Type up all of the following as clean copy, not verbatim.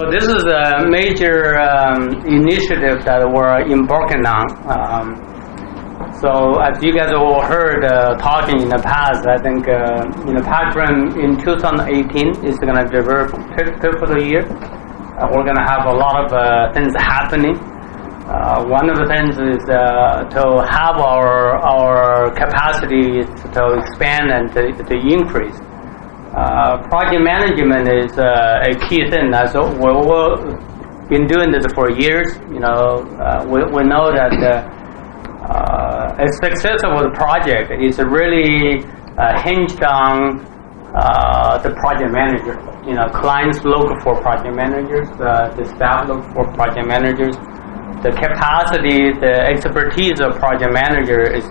So this is a major initiative that we're embarking on. So as you guys all heard talking in the past, I think Pac-Rim in 2018 is going to develop pivotal year. We're going to have a lot of things happening. One of the things is to have our capacity to expand and to increase. Project management is a key thing. So we've been doing this for years. We know that a success of the project is really hinged on the project manager. Clients look for project managers, the staff look for project managers. The capacity, the expertise of project manager is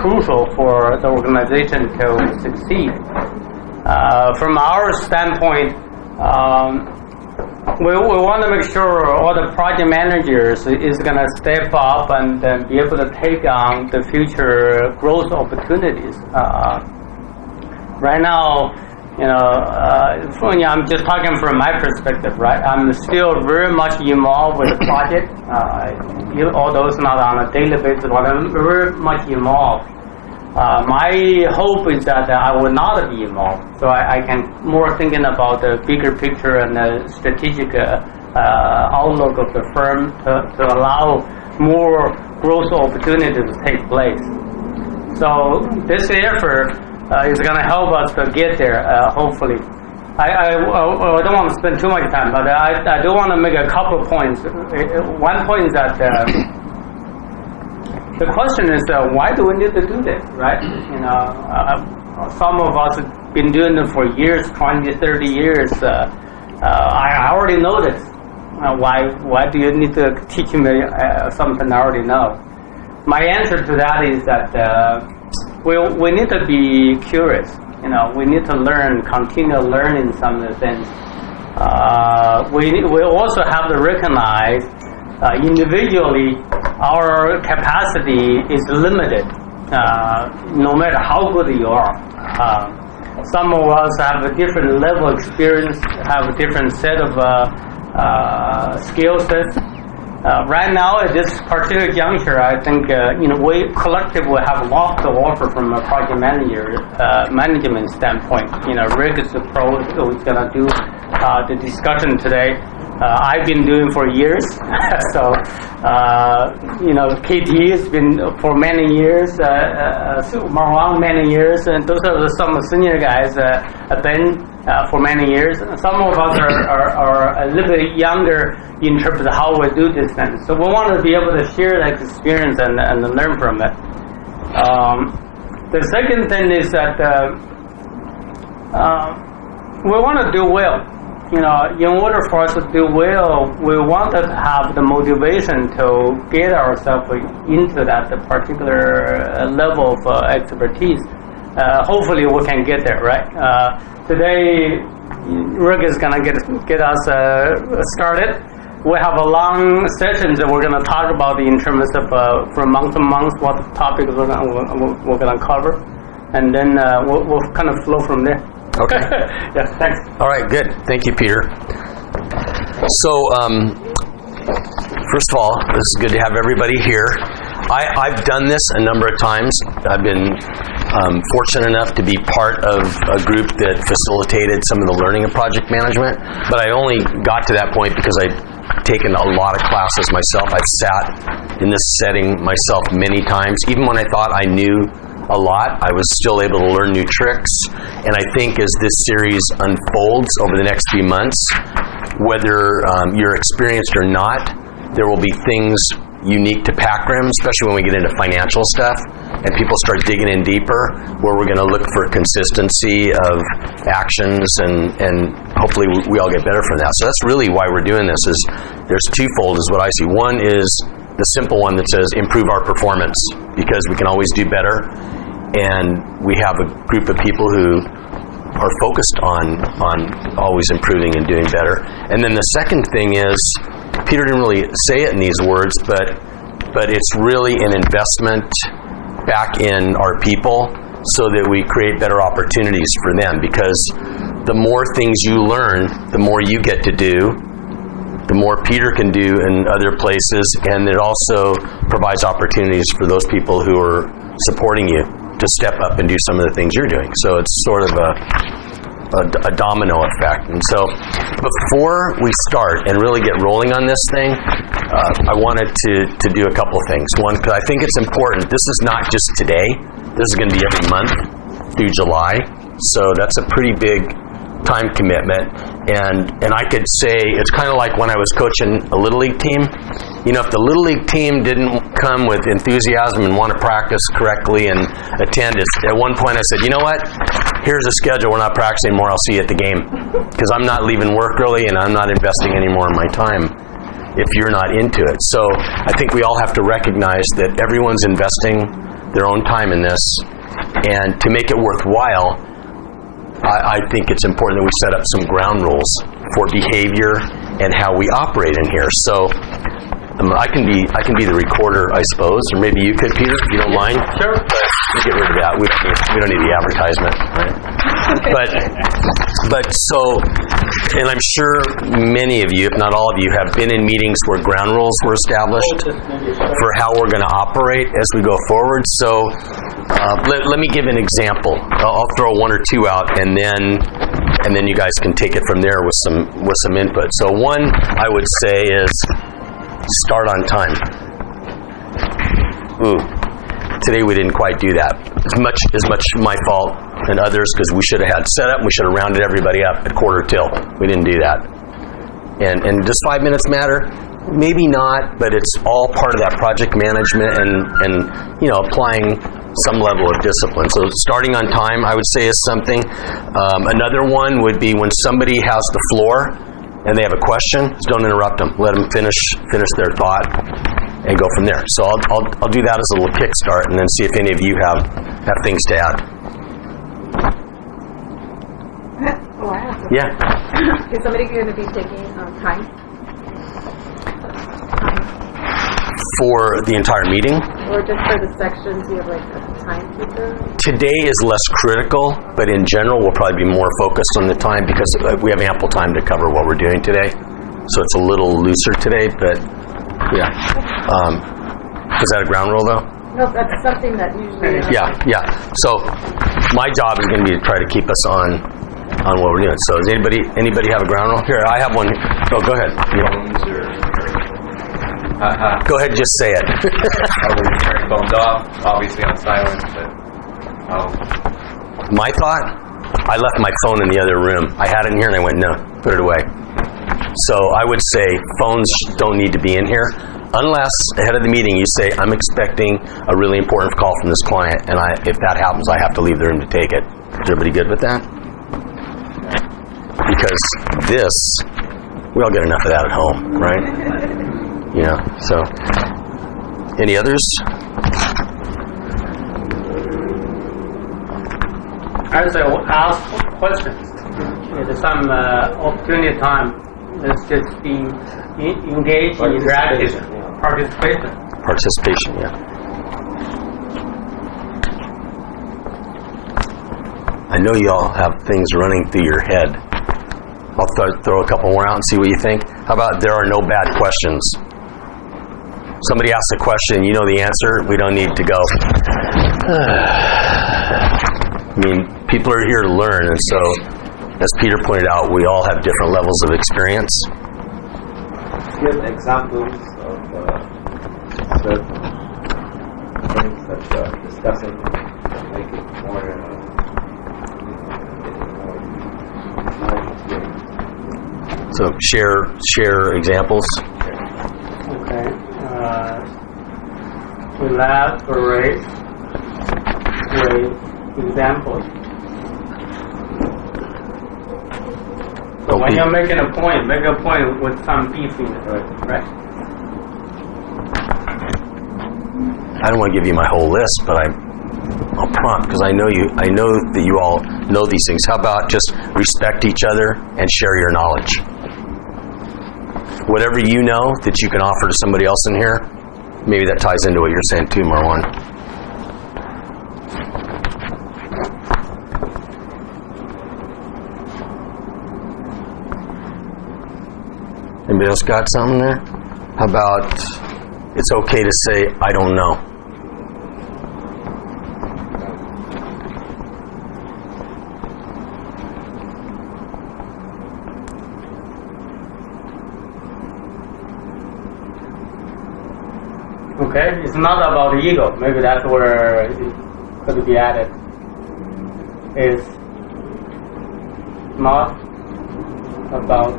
crucial for the organization to succeed. From our standpoint, we want to make sure all the project managers is going to step up and be able to take on the future growth opportunities. Right now, I'm just talking from my perspective, right? I'm still very much involved with the project, although it's not on a daily basis, but I'm very much involved. My hope is that I will not be involved, so I can more thinking about the bigger picture and the strategic outlook of the firm to allow more growth opportunities to take place. So this effort is going to help us to get there, hopefully. I don't want to spend too much time, but I do want to make a couple of points. One point is that the question is, why do we need to do this, right? Some of us have been doing it for years, 20, 30 years. I already know this. Why do you need to teach me something I already know? My answer to that is that we need to be curious. We need to learn, continue learning some of the things. We also have to recognize individually our capacity is limited, no matter how good you are. Some of us have a different level of experience, have a different set of skill sets. Right now, at this particular juncture, I think we collectively have a lot to offer from a project management standpoint. Rick is the pro who's going to do the discussion today. I've been doing for years. So, KT has been for many years, Marwan many years, and those are some senior guys have been for many years. Some of us are a little bit younger in terms of how we do this thing. So we want to be able to share that experience and learn from it. The second thing is that we want to do well. In order for us to do well, we want to have the motivation to get ourselves into that particular level of expertise. Hopefully we can get there, right? Today, Rick is going to get us started. We have a long session that we're going to talk about in terms of from month to month what topics we're going to cover, and then we'll kind of flow from there. Okay. Yeah, thanks. All right, good. Thank you, Peter. So, first of all, this is good to have everybody here. I've done this a number of times. I've been fortunate enough to be part of a group that facilitated some of the learning of project management, but I only got to that point because I'd taken a lot of classes myself. I've sat in this setting myself many times. Even when I thought I knew a lot, I was still able to learn new tricks. And I think as this series unfolds over the next few months, whether you're experienced or not, there will be things unique to Pac-Rim, especially when we get into financial stuff and people start digging in deeper, where we're going to look for consistency of actions, and hopefully we all get better from that. So that's really why we're doing this. Is there's twofold is what I see. One is the simple one that says improve our performance, because we can always do better, and we have a group of people who are focused on always improving and doing better. And then the second thing is, Peter didn't really say it in these words, but it's really an investment back in our people so that we create better opportunities for them, because the more things you learn, the more you get to do, the more Peter can do in other places, and it also provides opportunities for those people who are supporting you to step up and do some of the things you're doing. So it's sort of a domino effect. And so before we start and really get rolling on this thing, I wanted to do a couple of things. One, because I think it's important. This is not just today. This is going to be every month through July. So that's a pretty big time commitment. And I could say it's kind of like when I was coaching a Little League team. You know, if the Little League team didn't come with enthusiasm and want to practice correctly and attend, at one point I said, you know what? Here's a schedule. We're not practicing anymore. I'll see you at the game. Because I'm not leaving work early and I'm not investing any more of my time if you're not into it. So I think we all have to recognize that everyone's investing their own time in this. And to make it worthwhile, I think it's important that we set up some ground rules for behavior and how we operate in here. So I can be the recorder, I suppose, or maybe you could, Peter, if you don't mind. Sure. But we'll get rid of that. We don't need the advertisement, right? But so, and I'm sure many of you, if not all of you, have been in meetings where ground rules were established for how we're going to operate as we go forward. So let me give an example. I'll throw one or two out, and then you guys can take it from there with some input. So one I would say is start on time. Today we didn't quite do that. As much my fault and others, because we should have had set up. We should have rounded everybody up at 1:45. We didn't do that. And does 5 minutes matter? Maybe not, but it's all part of that project management and applying some level of discipline. So starting on time, I would say, is something. Another one would be when somebody has the floor and they have a question, don't interrupt them. Let them finish their thought and go from there. So I'll do that as a little kickstart and then see if any of you have things to add. Wow. Yeah. Is somebody going to be taking time? For the entire meeting? Or just for the sections, you have like a timekeeper? Today is less critical, but in general we'll probably be more focused on the time because we have ample time to cover what we're doing today. So it's a little looser today, but yeah. Is that a ground rule though? No, that's something that usually... Yeah. So my job is going to be to try to keep us on what we're doing. So does anybody have a ground rule? Here, I have one. Oh, go ahead. Go ahead and just say it. When you turn phones off, obviously on silent, but... My thought? I left my phone in the other room. I had it in here and I went, no, put it away. So I would say phones don't need to be in here unless ahead of the meeting you say, I'm expecting a really important call from this client, and if that happens, I have to leave the room to take it. Is everybody good with that? Because we all get enough of that at home, right? Yeah, so, any others? I would say ask questions. There's some opportunity time. Let's just be engaged in interactive participation. Participation, yeah. I know you all have things running through your head. I'll throw a couple more out and see what you think. How about there are no bad questions? Somebody asks a question, you know the answer, we don't need to go. I mean, people are here to learn, and so, as Peter pointed out, we all have different levels of experience. Give examples of certain things that discussing to make it more experience. So share examples. Okay. Elaborate with examples. So when you're making a point, make a point with some beef in it, right? I don't want to give you my whole list, but I'll prompt because I know that you all know these things. How about just respect each other and share your knowledge? Whatever you know that you can offer to somebody else in here, maybe that ties into what you're saying too, Marwan. Anybody else got something there? How about it's okay to say, I don't know? Okay, it's not about ego. Maybe that's where it could be added. It's not about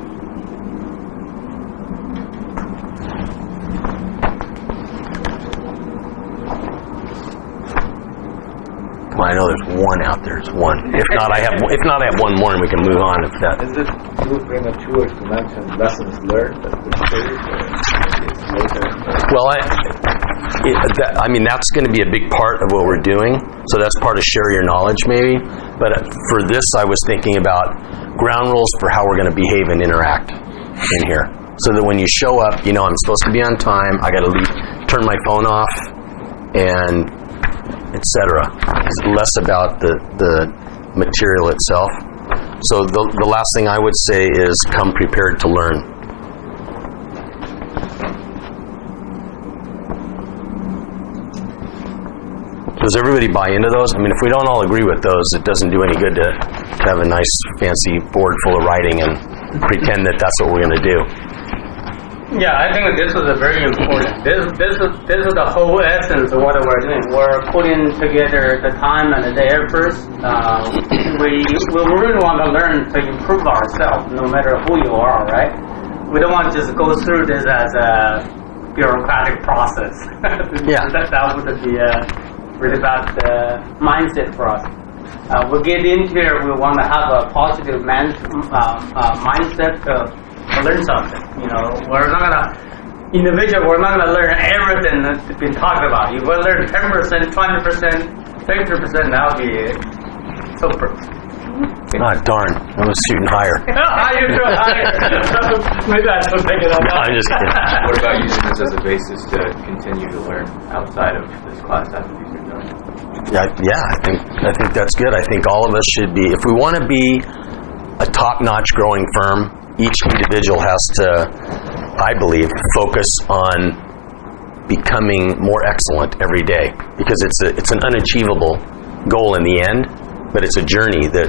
Come on, I know there's one out there. There's one. If not, I have one more, and we can move on. If that. Is it too premature to mention lessons learned at this stage, or it's later? Well, I mean, that's going to be a big part of what we're doing. So that's part of share your knowledge, maybe. But for this, I was thinking about ground rules for how we're going to behave and interact in here. So that when you show up, you know I'm supposed to be on time. I got to turn my phone off, and etc. It's less about the material itself. So the last thing I would say is come prepared to learn. Does everybody buy into those? I mean, if we don't all agree with those, it doesn't do any good to have a nice fancy board full of writing and pretend that that's what we're going to do. Yeah, I think this is a very important. This is the whole essence of what we're doing. We're putting together the time and the efforts. We really want to learn to improve ourselves, no matter who you are, right? We don't want to just go through this as a bureaucratic process. Yeah. that would be a really bad mindset for us. We get into here, we want to have a positive mindset to learn something. You know, we're not gonna we're not gonna learn everything that's been talked about. You will learn 10%, 20%, 50%. That'll be super. Ah, darn! I was shooting higher. You should higher. Maybe I should take it up. I'm just kidding. What about using this as a basis to continue to learn outside of this class after these are done? Yeah. I think that's good. I think all of us should be. If we want to be a top-notch growing firm, each individual has to, I believe, focus on becoming more excellent every day, because it's an unachievable goal in the end, but it's a journey that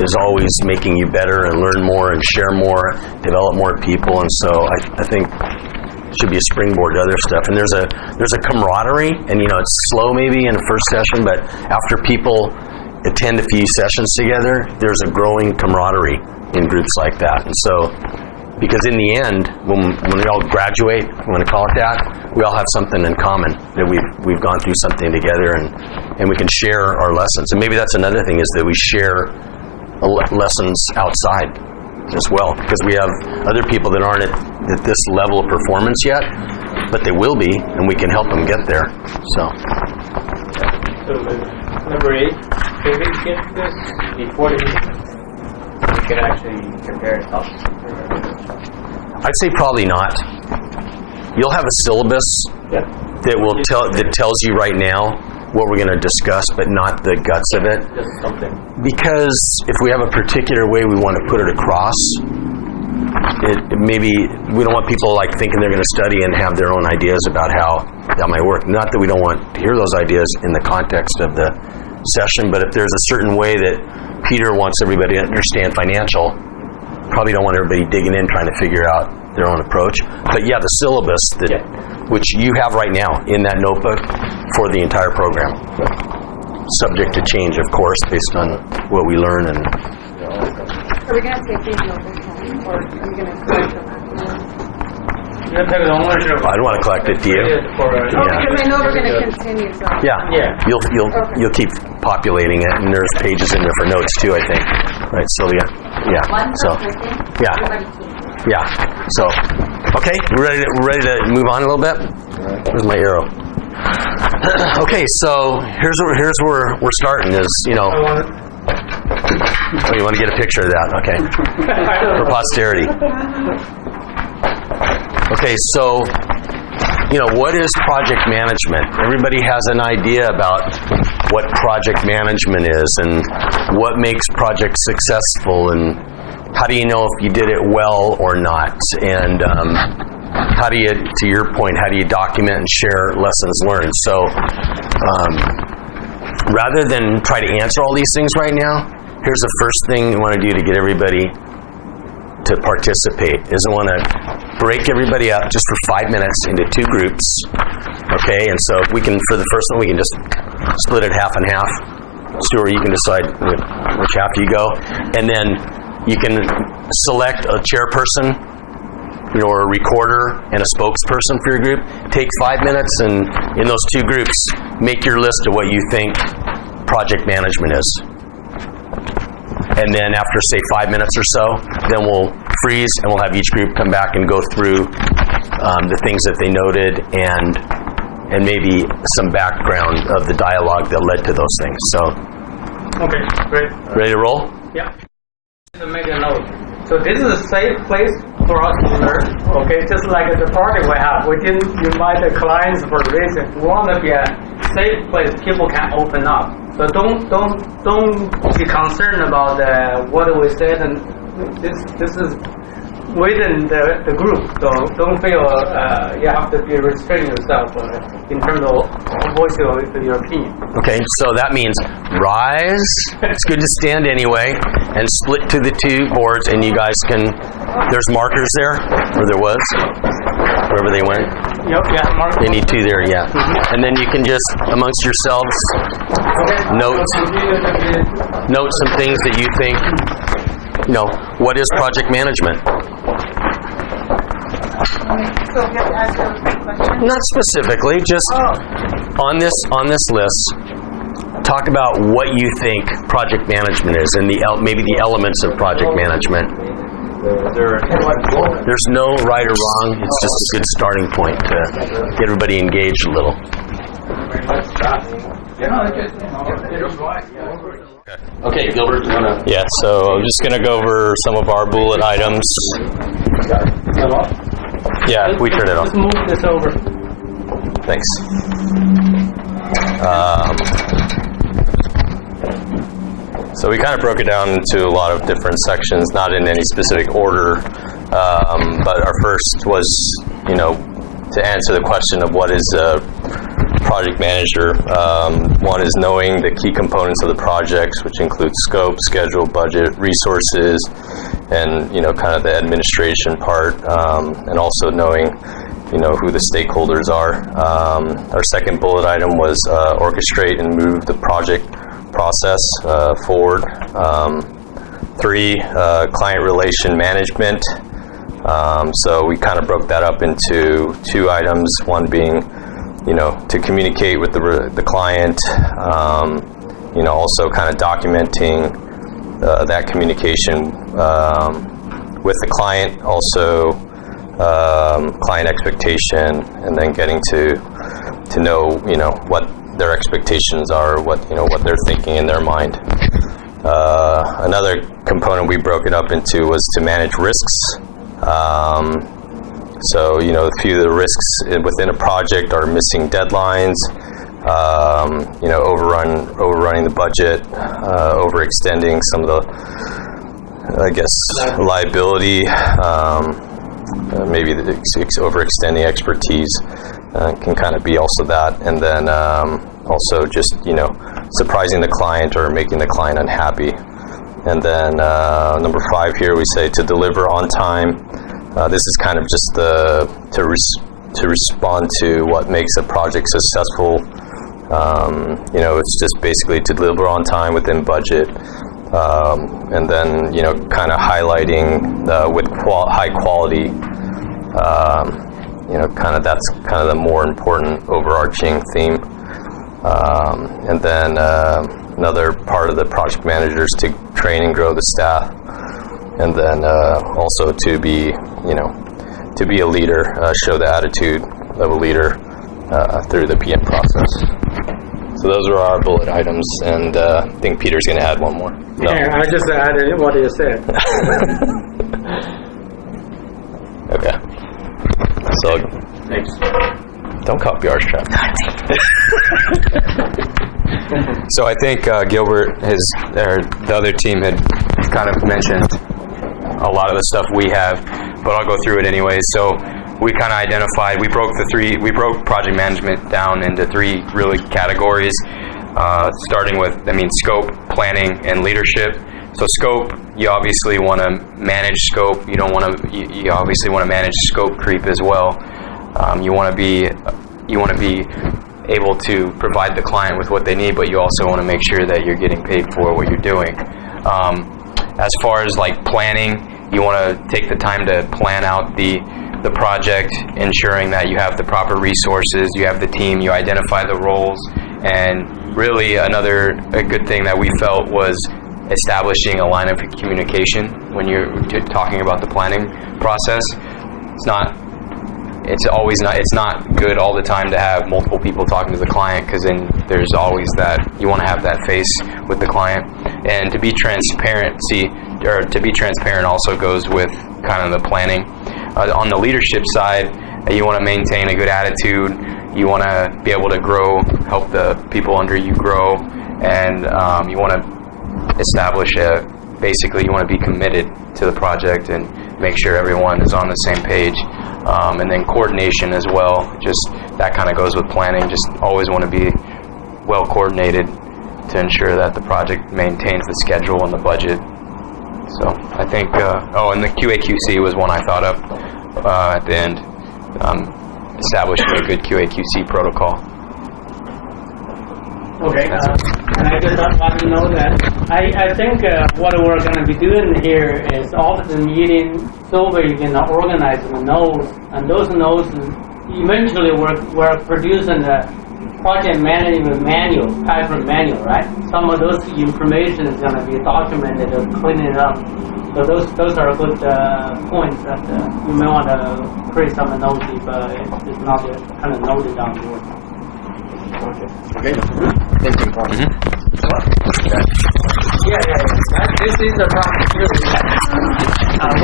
is always making you better and learn more and share more, develop more people, and so I think it should be a springboard to other stuff. And there's a camaraderie, and you know it's slow maybe in the first session, but after people attend a few sessions together, there's a growing camaraderie in groups like that. And so, because in the end, when we all graduate, we want to call it that, we all have something in common, that we've gone through something together, and we can share our lessons. And maybe that's another thing, is that we share lessons outside as well, because we have other people that aren't at this level of performance yet, but they will be, and we can help them get there. So number 8, can we get this before the meeting? We can actually compare topics. I'd say probably not. You'll have a syllabus that tells you right now what we're going to discuss, but not the guts of it. Just something. Because if we have a particular way we want to put it across, maybe we don't want people like thinking they're going to study and have their own ideas about how that might work. Not that we don't want to hear those ideas in the context of the session, but if there's a certain way that Peter wants everybody to understand financial, probably don't want everybody digging in trying to figure out their own approach. But yeah, the syllabus which you have right now in that notebook for the entire program, subject to change, of course, based on what we learn. And Are we going to take these notes home, or are we going to collect them afterwards? You have to take the ownership. I don't want to collect it, do you? Because I know we're going to continue, so. Yeah. You'll keep populating it, and there's pages in there for notes too, I think. Right, Sylvia? Yeah. So, okay, we're ready to move on a little bit? Where's my arrow? Okay, so here's where we're starting is, you know. Oh, you want to get a picture of that? Okay. For posterity. Okay, so, you know, what is project management? Everybody has an idea about what project management is and what makes projects successful and how do you know if you did it well or not? And how do you, to your point, how do you document and share lessons learned? So rather than try to answer all these things right now, here's the first thing you want to do to get everybody to participate is I want to break everybody up just for 5 minutes into 2 groups. Okay, and so we can, for the first one, we can just split it half and half. Stuart, you can decide which half you go. And then you can select a chairperson, or a recorder and a spokesperson for your group. Take 5 minutes and in those 2 groups, make your list of what you think project management is. And then after, say, 5 minutes or so, then we'll freeze and we'll have each group come back and go through the things that they noted and maybe some background of the dialogue that led to those things. So, Okay, great. ready to roll? Yeah. To make a note. So this is a safe place for us to learn. Okay, just like the project we have, we didn't invite the clients for a reason. We want to be a safe place people can open up. So don't be concerned about what we said, and this is within the group. So don't feel you have to be restraining yourself in terms of voicing your opinion. Okay, so that means rise. It's good to stand anyway, and split to the 2 boards, and you guys can. There's markers there, or there was, wherever they went. Yep, yeah, Mark. They need 2 there, yeah. And then you can just amongst yourselves note some things that you think. What is project management? So we have to ask those questions? Not specifically, just on this list, talk about what you think project management is and maybe the elements of project management. There's no right or wrong. It's just a good starting point to get everybody engaged a little. Okay, Gilbert, you want to? Yeah, so I'm just going to go over some of our bullet items. Yeah, we turned it Let's on. move this over. Thanks. So we kind of broke it down into a lot of different sections, not in any specific order. But our first was, to answer the question of what is a project manager. One is knowing the key components of the projects, which include scope, schedule, budget, resources, and kind of the administration part, and also knowing who the stakeholders are. Our second bullet item was orchestrate and move the project process forward. 3, client relation management. So we kind of broke that up into 2 items, one being to communicate with the client, also kind of documenting that communication with the client, also client expectation, and then getting to know what their expectations are, what they're thinking in their mind. Another component we broke it up into was to manage risks. So, a few of the risks within a project are missing deadlines, overrunning the budget, overextending some of the, liability, maybe the overextending expertise can kind of be also that. And then also just, surprising the client or making the client unhappy. And then number 5 here, we say to deliver on time. This is kind of just to respond to what makes a project successful. It's just basically to deliver on time within budget, and then kind of highlighting with high quality. That's kind of the more important overarching theme. And then another part of the project manager is to train and grow the staff. And then also to be a leader, show the attitude of a leader through the PM process. So those are our bullet items, and I think Peter's going to add one more. So. Yeah, I just added what you said. Okay. So Thanks. don't copy ours, Trav. So I think Gilbert, the other team had kind of mentioned a lot of the stuff we have, but I'll go through it anyway. So we kind of identified, we broke project management down into 3 really categories, starting with, scope, planning, and leadership. So scope, you obviously want to manage scope. You obviously want to manage scope creep as well. You want to be able to provide the client with what they need, but you also want to make sure that you're getting paid for what you're doing. As far as like planning, you want to take the time to plan out the project, ensuring that you have the proper resources, you have the team, you identify the roles, and really a good thing that we felt was establishing a line of communication when you're talking about the planning process. It's not good all the time to have multiple people talking to the client, because then there's always that, you want to have that face with the client. And to be transparent also goes with kind of the planning. On the leadership side, you want to maintain a good attitude. You want to be able to grow, help the people under you grow, and you want to establish basically you want to be committed to the project and make sure everyone is on the same page. And then coordination as well, just that kind of goes with planning. Just always want to be well coordinated to ensure that the project maintains the schedule and the budget. So I think, and the QA/QC was one I thought of at the end, establishing a good QA/QC protocol. Okay, and I just want to know that I think what we're going to be doing here is all of the meeting, so we're going to organize the nodes, and those nodes eventually we're producing the project management manual, Pipeline manual, right? Some of those information is going to be documented and cleaned up. So those are good points that you may want to create some notes if it's not kind of noted down here. Okay. Thank you. Yeah. This is the project.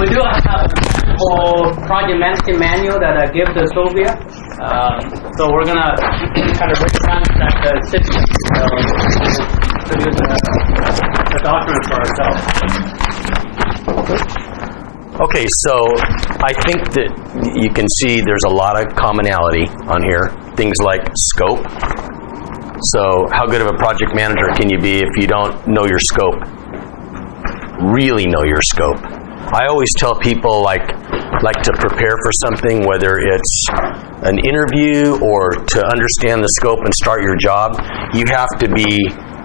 We do have a whole project management manual that I give to Sylvia. So we're gonna kind of represent that system. Produce the document for ourselves. Okay, so I think that you can see there's a lot of commonality on here. Things like scope. So how good of a project manager can you be if you don't know your scope? Really know your scope. I always tell people like to prepare for something, whether it's an interview or to understand the scope and start your job, you have to be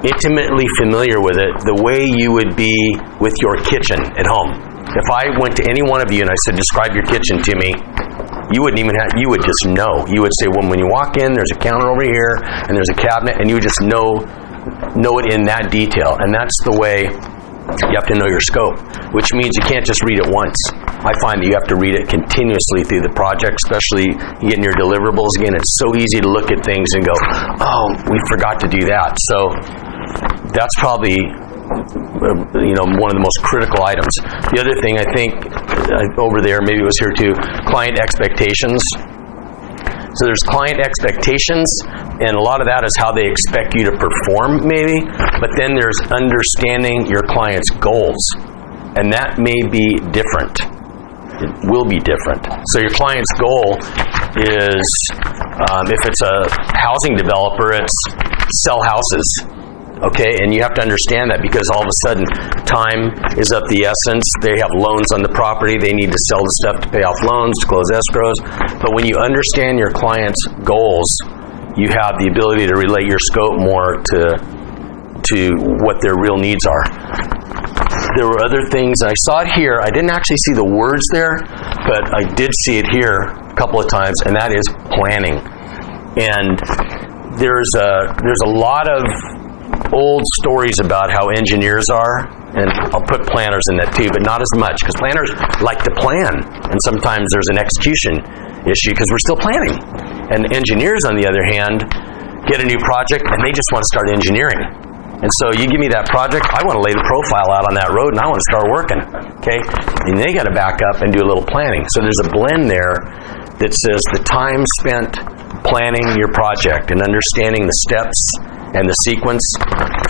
intimately familiar with it the way you would be with your kitchen at home. If I went to any one of you and I said, describe your kitchen to me, you wouldn't even have, you would just know. You would say, well, when you walk in, there's a counter over here, and there's a cabinet, and you would just know it in that detail. And that's the way you have to know your scope, which means you can't just read it once. I find that you have to read it continuously through the project, especially getting your deliverables. Again, it's so easy to look at things and go, oh, we forgot to do that. So that's probably one of the most critical items. The other thing I think over there, maybe it was here too, client expectations. So there's client expectations, and a lot of that is how they expect you to perform maybe, but then there's understanding your client's goals, and that may be different. It will be different. So your client's goal is, if it's a housing developer, it's sell houses. Okay, and you have to understand that, because all of a sudden time is of the essence. They have loans on the property. They need to sell the stuff to pay off loans, to close escrows. But when you understand your client's goals, you have the ability to relate your scope more to what their real needs are. There were other things. I saw it here. I didn't actually see the words there, but I did see it here a couple of times, and that is planning. And there's a lot of old stories about how engineers are, and I'll put planners in that too, but not as much, because planners like to plan, and sometimes there's an execution issue because we're still planning. And engineers, on the other hand, get a new project and they just want to start engineering. And so you give me that project, I want to lay the profile out on that road and I want to start working, okay? And they got to back up and do a little planning. So there's a blend there that says the time spent planning your project and understanding the steps and the sequence,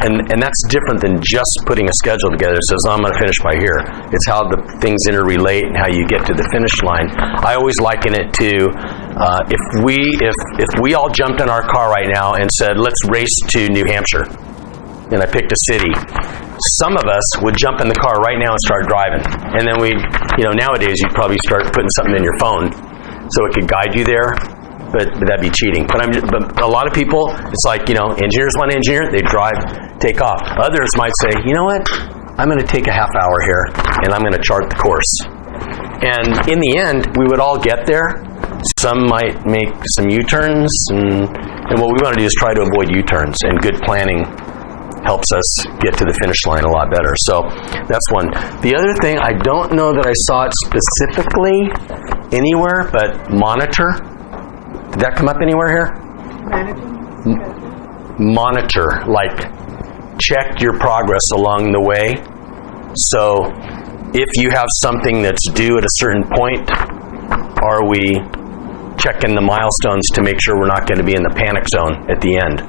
and that's different than just putting a schedule together that says, oh, I'm going to finish by here. It's how the things interrelate and how you get to the finish line. I always liken it to if we all jumped in our car right now and said, let's race to New Hampshire, and I picked a city, some of us would jump in the car right now and start driving. And then nowadays you'd probably start putting something in your phone so it could guide you there, but that'd be cheating. But a lot of people, it's like, engineers want to engineer, they drive, take off. Others might say, you know what, I'm going to take a half hour here and I'm going to chart the course. And in the end, we would all get there. Some might make some U-turns, and what we want to do is try to avoid U-turns, and good planning helps us get to the finish line a lot better. So that's one. The other thing, I don't know that I saw it specifically anywhere, but monitor. Did that come up anywhere here? Monitor, like check your progress along the way. So if you have something that's due at a certain point, are we checking the milestones to make sure we're not going to be in the panic zone at the end?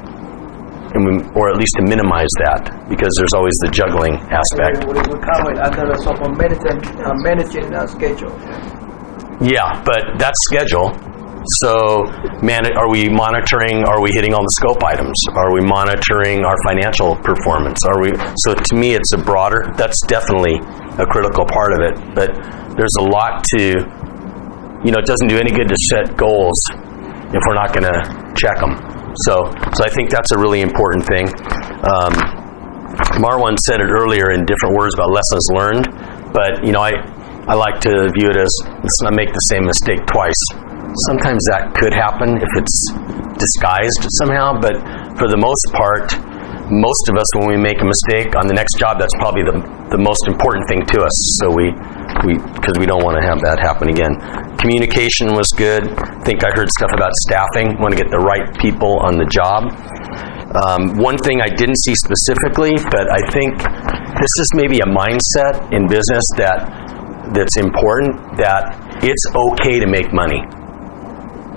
Or at least to minimize that, because there's always the juggling aspect. We cover it under the so-called managing schedule. Yeah, but that's schedule. So, are we monitoring? Are we hitting all the scope items? Are we monitoring our financial performance? So to me, it's a broader. That's definitely a critical part of it. But there's a lot to. It doesn't do any good to set goals if we're not going to check them. So I think that's a really important thing. Marwan said it earlier in different words about lessons learned, but I like to view it as, let's not make the same mistake twice. Sometimes that could happen if it's disguised somehow, but for the most part, most of us, when we make a mistake on the next job, that's probably the most important thing to us. So because we don't want to have that happen again. Communication was good. I think I heard stuff about staffing. Want to get the right people on the job. One thing I didn't see specifically, but I think this is maybe a mindset in business that's important, that it's okay to make money.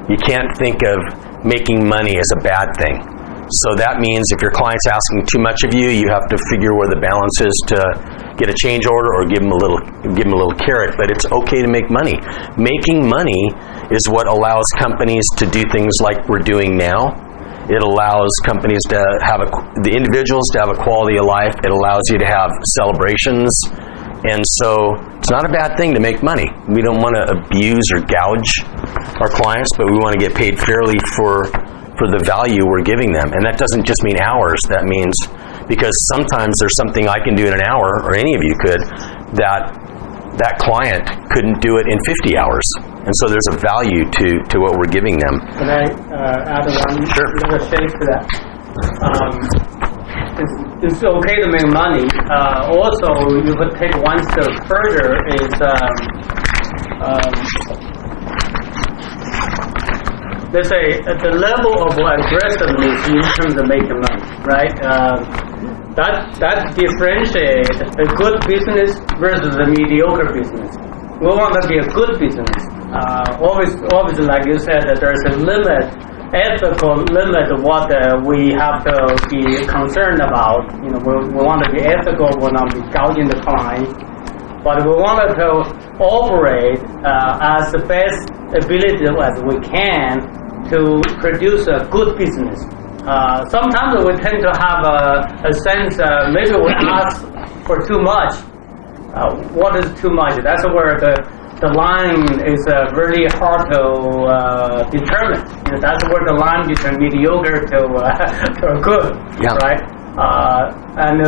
You can't think of making money as a bad thing. So that means if your client's asking too much of you, you have to figure where the balance is to get a change order or give them a little carrot. But it's okay to make money. Making money is what allows companies to do things like we're doing now. It allows companies to have the individuals to have a quality of life. It allows you to have celebrations. And so it's not a bad thing to make money. We don't want to abuse or gouge our clients, but we want to get paid fairly for the value we're giving them. And that doesn't just mean hours. That means, because sometimes there's something I can do in an hour, or any of you could, that client couldn't do it in 50 hours. And so there's a value to what we're giving them. Can I add one little shade to that? It's okay to make money. Also, you could take one step further, is let's say at the level of aggressiveness in terms of making money, right? That differentiates a good business versus a mediocre business. We want to be a good business. Always, like you said, that there's a limit, ethical limit of what we have to be concerned about. We want to be ethical. We want to be gouging the client, but we want to operate as the best ability as we can to produce a good business. Sometimes we tend to have a sense maybe we ask for too much. What is too much? That's where the line is really hard to determine. That's where the line between mediocre to good, right? And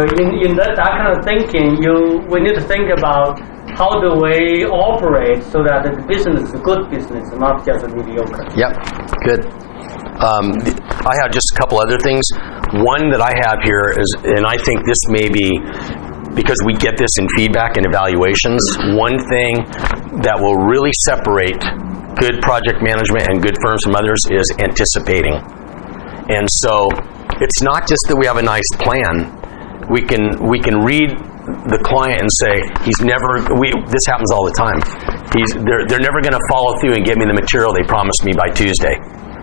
in that kind of thinking, we need to think about how do we operate so that the business is a good business, not just a mediocre. Yep, good. I have just a couple other things. One that I have here is, and I think this may be, because we get this in feedback and evaluations, one thing that will really separate good project management and good firms from others is anticipating. And so it's not just that we have a nice plan, we can read the client and say he's never. This happens all the time. They're never going to follow through and get me the material they promised me by Tuesday.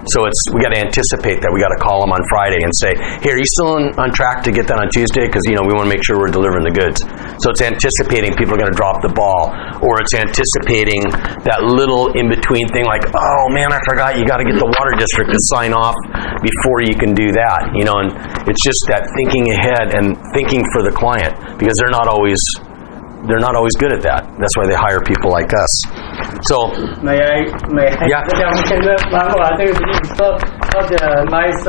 So we got to anticipate that. We got to call them on Friday and say, hey, are you still on track to get that on Tuesday? Because we want to make sure we're delivering the goods. So it's anticipating people are going to drop the ball, or it's anticipating that little in between thing like, oh man, I forgot you got to get the water district to sign off before you can do that. And it's just that thinking ahead and thinking for the client, because they're not always good at that. That's why they hire people like us. So May I? Yeah. I think this is such a nice,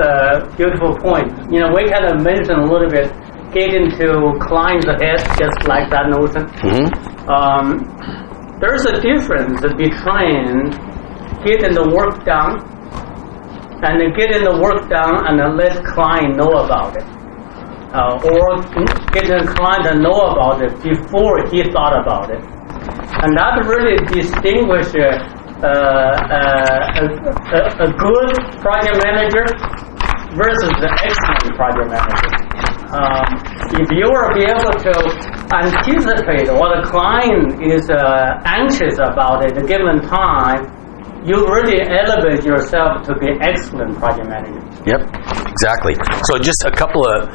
beautiful point. We kind of mentioned a little bit, get into client's head, just like that notion. There's a difference between getting the work done and getting the work done and let client know about it. Or getting the client to know about it before he thought about it. And that really distinguishes a good project manager versus an excellent project manager. If you are be able to anticipate what the client is anxious about at a given time, you really elevate yourself to be excellent project manager. Yep, exactly. So just a couple of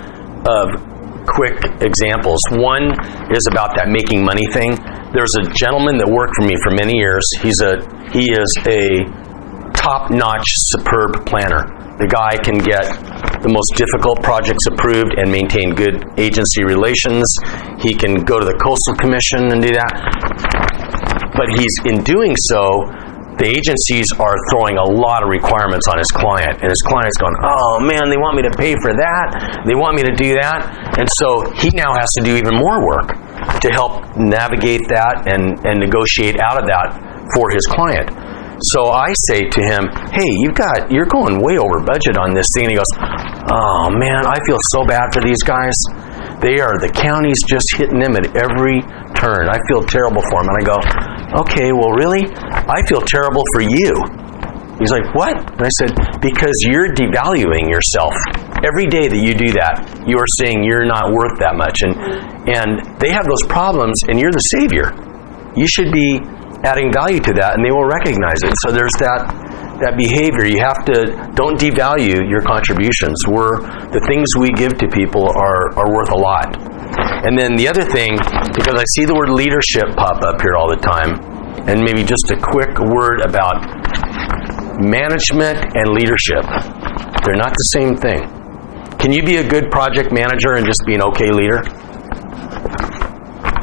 quick examples. One is about that making money thing. There's a gentleman that worked for me for many years. He is a top-notch, superb planner. The guy can get the most difficult projects approved and maintain good agency relations. He can go to the Coastal Commission and do that. But in doing so, the agencies are throwing a lot of requirements on his client, and his client is going, oh man, they want me to pay for that, they want me to do that, and so he now has to do even more work to help navigate that and negotiate out of that for his client. So I say to him, hey, you're going way over budget on this thing, and he goes, oh man, I feel so bad for these guys. The county's just hitting them at every turn. I feel terrible for them. And I go, okay, well, really? I feel terrible for you. He's like, what? And I said, because you're devaluing yourself. Every day that you do that, you are saying you're not worth that much. And they have those problems, and you're the savior. You should be adding value to that, and they will recognize it. So there's that behavior. You have to, don't devalue your contributions. The things we give to people are worth a lot. And then the other thing, because I see the word leadership pop up here all the time, and maybe just a quick word about management and leadership. They're not the same thing. Can you be a good project manager and just be an okay leader?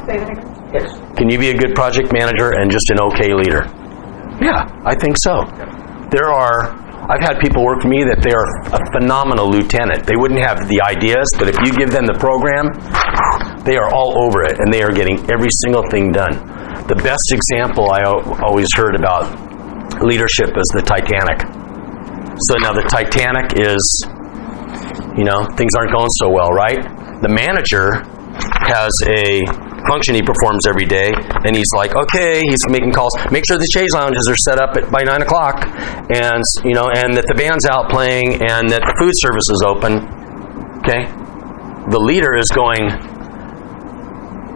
Say that again. Yes. Can you be a good project manager and just an okay leader? Yeah, I think so. I've had people work for me that they are a phenomenal lieutenant. They wouldn't have the ideas, but if you give them the program, they are all over it, and they are getting every single thing done. The best example I always heard about leadership is the Titanic. So now the Titanic is, things aren't going so well, right? The manager has a function he performs every day, and he's like, okay, he's making calls, make sure the chaise lounges are set up by 9 o'clock, and that the band's out playing, and that the food service is open. Okay? The leader is going,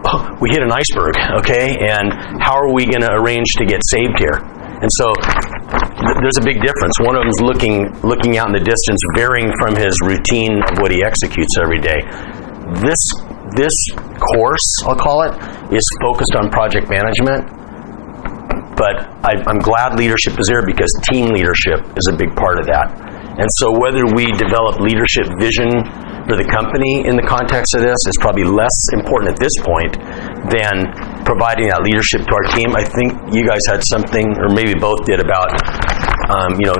oh, we hit an iceberg, okay, and how are we going to arrange to get saved here? And so there's a big difference. One of them is looking out in the distance, varying from his routine of what he executes every day. This course, I'll call it, is focused on project management, but I'm glad leadership is there, because team leadership is a big part of that. And so whether we develop leadership vision for the company in the context of this is probably less important at this point than providing that leadership to our team. I think you guys had something, or maybe both did, about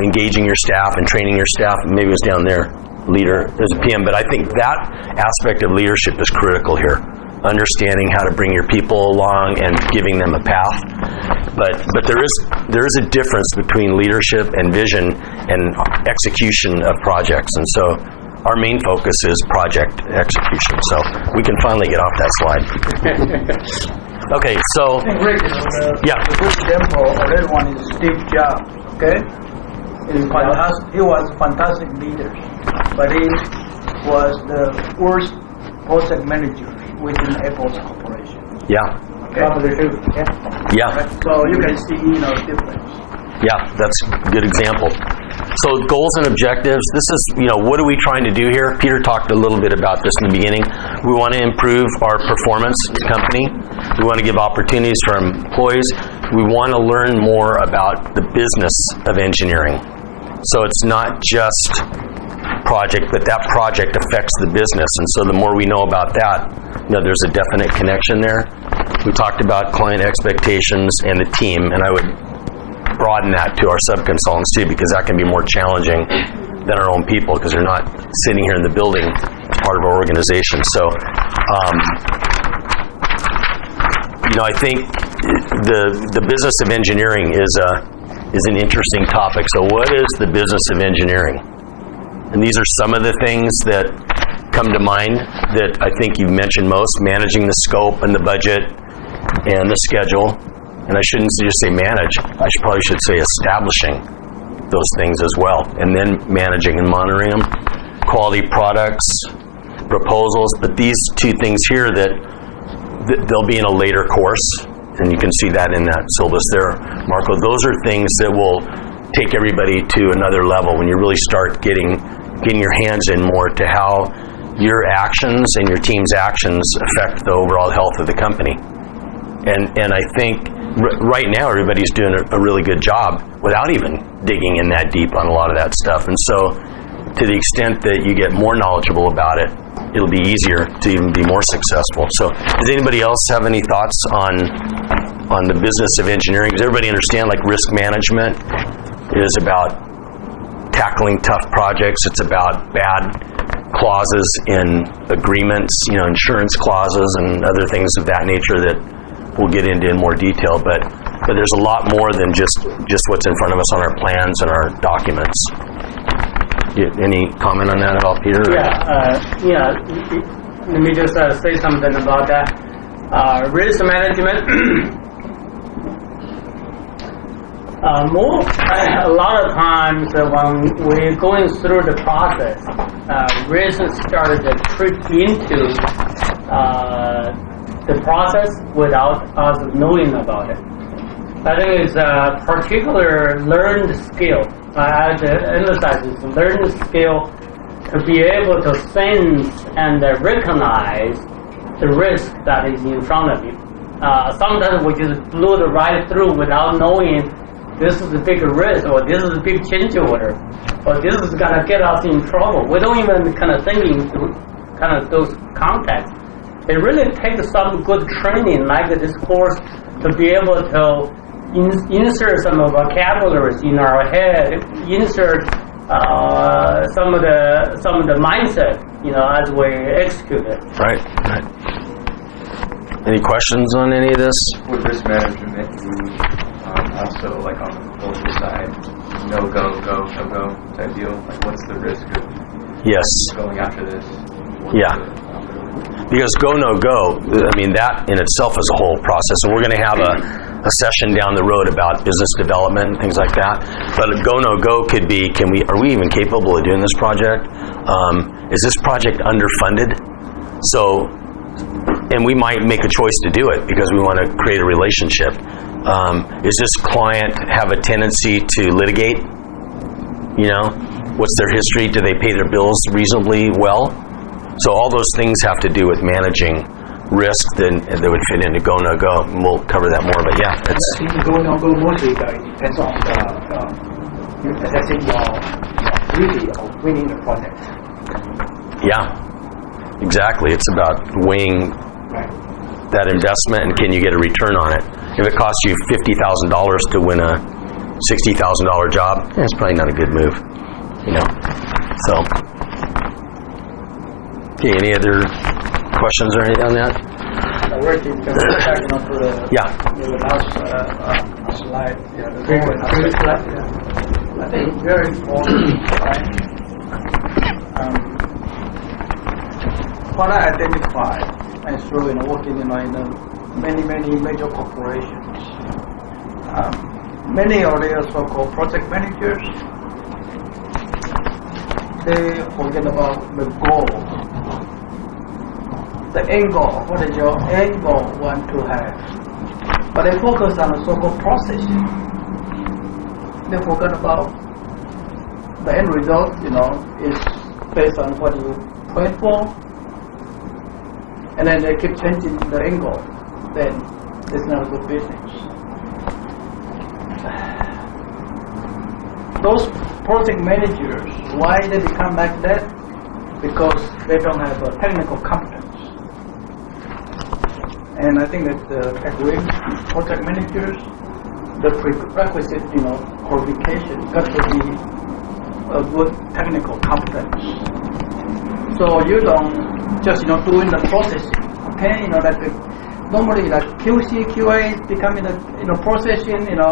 engaging your staff and training your staff. Maybe it was down there. Leader as a PM, but I think that aspect of leadership is critical here. Understanding how to bring your people along and giving them a path. But there is a difference between leadership and vision and execution of projects. And so our main focus is project execution. So we can finally get off that slide. Okay, so Rick, yeah. The good example, another one is Steve Jobs. Okay, he was a fantastic leader, but he was the worst project managers within Apple's corporation. Yeah. Okay. Probably too. Okay. Yeah. Right. So you can see, difference. Yeah, that's a good example. So goals and objectives, this is, what are we trying to do here? Peter talked a little bit about this in the beginning. We want to improve our performance as a company. We want to give opportunities to our employees. We want to learn more about the business of engineering. So it's not just project, but that project affects the business. And so the more we know about that, there's a definite connection there. We talked about client expectations and the team, and I would broaden that to our sub-consultants too, because that can be more challenging than our own people, because they're not sitting here in the building as part of our organization. So, I think the business of engineering is an interesting topic. So what is the business of engineering? And these are some of the things that come to mind that I think you've mentioned most: managing the scope and the budget and the schedule. And I shouldn't just say manage, I probably should say establishing those things as well, and then managing and monitoring them. Quality products, proposals, but these two things here that they'll be in a later course, and you can see that in that syllabus there, Marco. Those are things that will take everybody to another level when you really start getting your hands in more to how your actions and your team's actions affect the overall health of the company. And I think right now everybody's doing a really good job without even digging in that deep on a lot of that stuff. And so to the extent that you get more knowledgeable about it, it'll be easier to even be more successful. So does anybody else have any thoughts on the business of engineering? Does everybody understand, like, risk management is about tackling tough projects? It's about bad clauses in agreements, insurance clauses and other things of that nature that we'll get into in more detail, but there's a lot more than just what's in front of us on our plans and our documents. Any comment on that at all, Peter? Yeah. Let me just say something about that. Risk management. A lot of times when we're going through the process, risk started to creep into the process without us knowing about it. I think it's a particular learned skill. I have to emphasize it's a learned skill to be able to sense and recognize the risk that is in front of you. Sometimes we just blew it right through without knowing this is a big risk, or this is a big change order, or this is going to get us in trouble. We don't even kind of thinking through kind of those contexts. It really takes some good training like this course to be able to insert some vocabularies in our head, insert some of the mindset, as we execute it. Right. Any questions on any of this? With risk management, you also, like, on the proposal side, no-go type deal? Like, what's the risk of going after this? Because go, no-go, that in itself is a whole process. So we're going to have a session down the road about business development and things like that. But a go, no-go could be, are we even capable of doing this project? Is this project underfunded? So, and we might make a choice to do it because we want to create a relationship. Is this client have a tendency to litigate? What's their history? Do they pay their bills reasonably well? So all those things have to do with managing risk that would fit into go, no go. And we'll cover that more, but yeah. I think the go, no go mostly depends on as I said, your duty of winning the project. Yeah, exactly. It's about weighing that investment and can you get a return on it. If it costs you $50,000 to win a $60,000 job, it's probably not a good move, So, okay, any other questions or anything on that? The last slide, the previous slide. I think very important, right? What I identified and through working in many major corporations, many of their so-called project managers, they forget about the goal the end goal. What is your end goal want to have? But they focus on the so-called processing. They forget about the end result, is based on what you plan for. And then they keep changing the end goal. Then it's not a good business. Those project managers, why they become like that? Because they don't have a technical competence. And I think that the project managers, the prerequisite, qualification got to be a good technical competence. So you don't just, doing the processing, okay? Normally like QC, QA is becoming processing, and a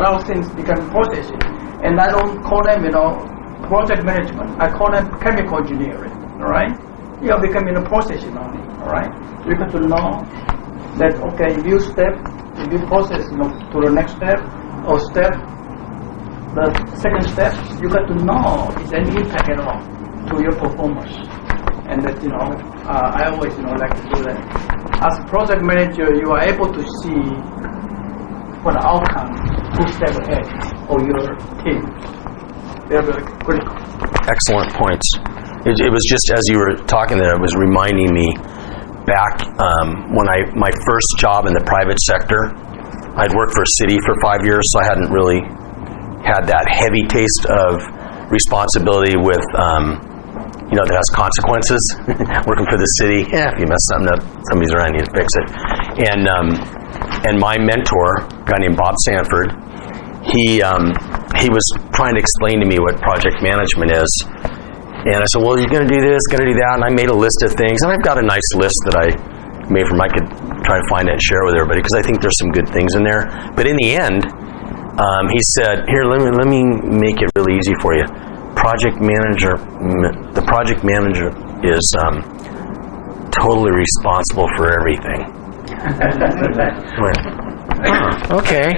lot of things become processing. And I don't call them, project management. I call them chemical engineering, all right? You are becoming a processing only, all right? You got to know that, okay, if you process, to the next step, or the second step, you got to know is any impact at all to your performance. And that, I always, like to do that. As a project manager, you are able to see what the outcome 2 steps ahead of your team. They're very critical. Excellent points. It was just as you were talking that it was reminding me back when my first job in the private sector. I'd worked for a city for 5 years, so I hadn't really had that heavy taste of responsibility with, that has consequences. Working for the city, if you mess something up, somebody's around you to fix it. And my mentor, a guy named Bob Sanford, he was trying to explain to me what project management is. And I said, well, you're going to do this, going to do that. And I made a list of things. And I've got a nice list that I made from, I could try to find it and share with everybody because I think there's some good things in there. But in the end, he said, here, let me make it really easy for you. The project manager is totally responsible for everything. Okay.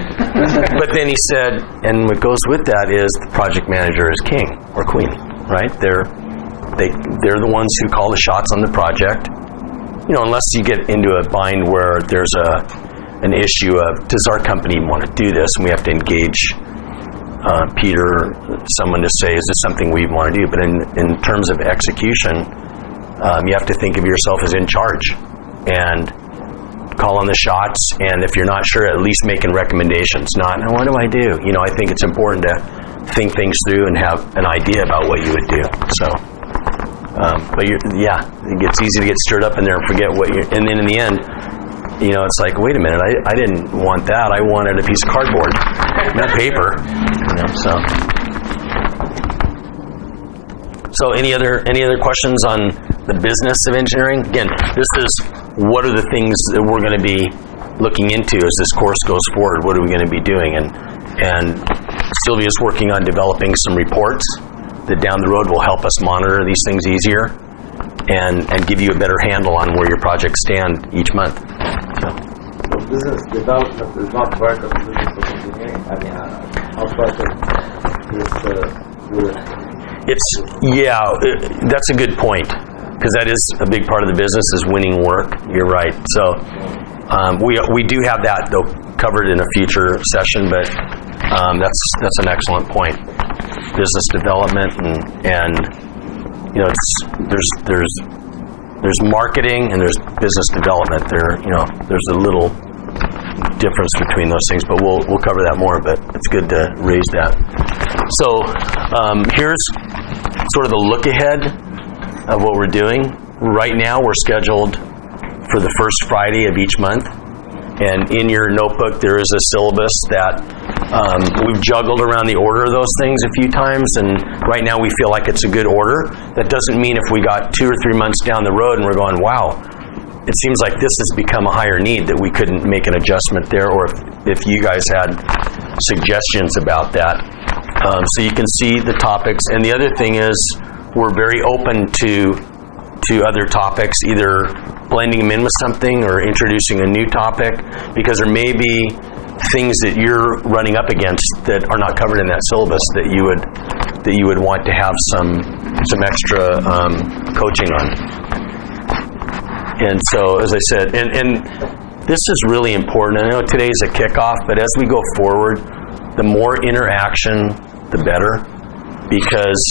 But then he said, and what goes with that is the project manager is king or queen, right? They're the ones who call the shots on the project. Unless you get into a bind where there's an issue of, does our company want to do this? And we have to engage Peter, someone to say, is this something we want to do? But in terms of execution, you have to think of yourself as in charge and call on the shots. And if you're not sure, at least making recommendations, not, what do I do? I think it's important to think things through and have an idea about what you would do. So, but it gets easy to get stirred up in there and forget and then in the end, it's like, wait a minute, I didn't want that. I wanted a piece of cardboard, not paper. So any other questions on the business of engineering? Again, this is what are the things that we're going to be looking into as this course goes forward. What are we going to be doing? And Sylvia's working on developing some reports that down the road will help us monitor these things easier and give you a better handle on where your projects stand each month. So business development is not part of business of engineering. Our project is that's a good point, because that is a big part of the business is winning work. You're right. So we do have that though covered in a future session, but that's an excellent point. Business development and there's marketing and there's business development. There's a little difference between those things, but we'll cover that more. But it's good to raise that. So here's sort of the look ahead of what we're doing. Right now, we're scheduled for the first Friday of each month. And in your notebook, there is a syllabus that we've juggled around the order of those things a few times. And right now, we feel like it's a good order. That doesn't mean if we got 2 or 3 months down the road and we're going, wow, it seems like this has become a higher need, that we couldn't make an adjustment there, or if you guys had suggestions about that. So you can see the topics. And the other thing is we're very open to other topics, either blending them in with something or introducing a new topic, because there may be things that you're running up against that are not covered in that syllabus that you would want to have some extra coaching on. And so, as I said, and this is really important. I know today's a kickoff, but as we go forward, the more interaction, the better. Because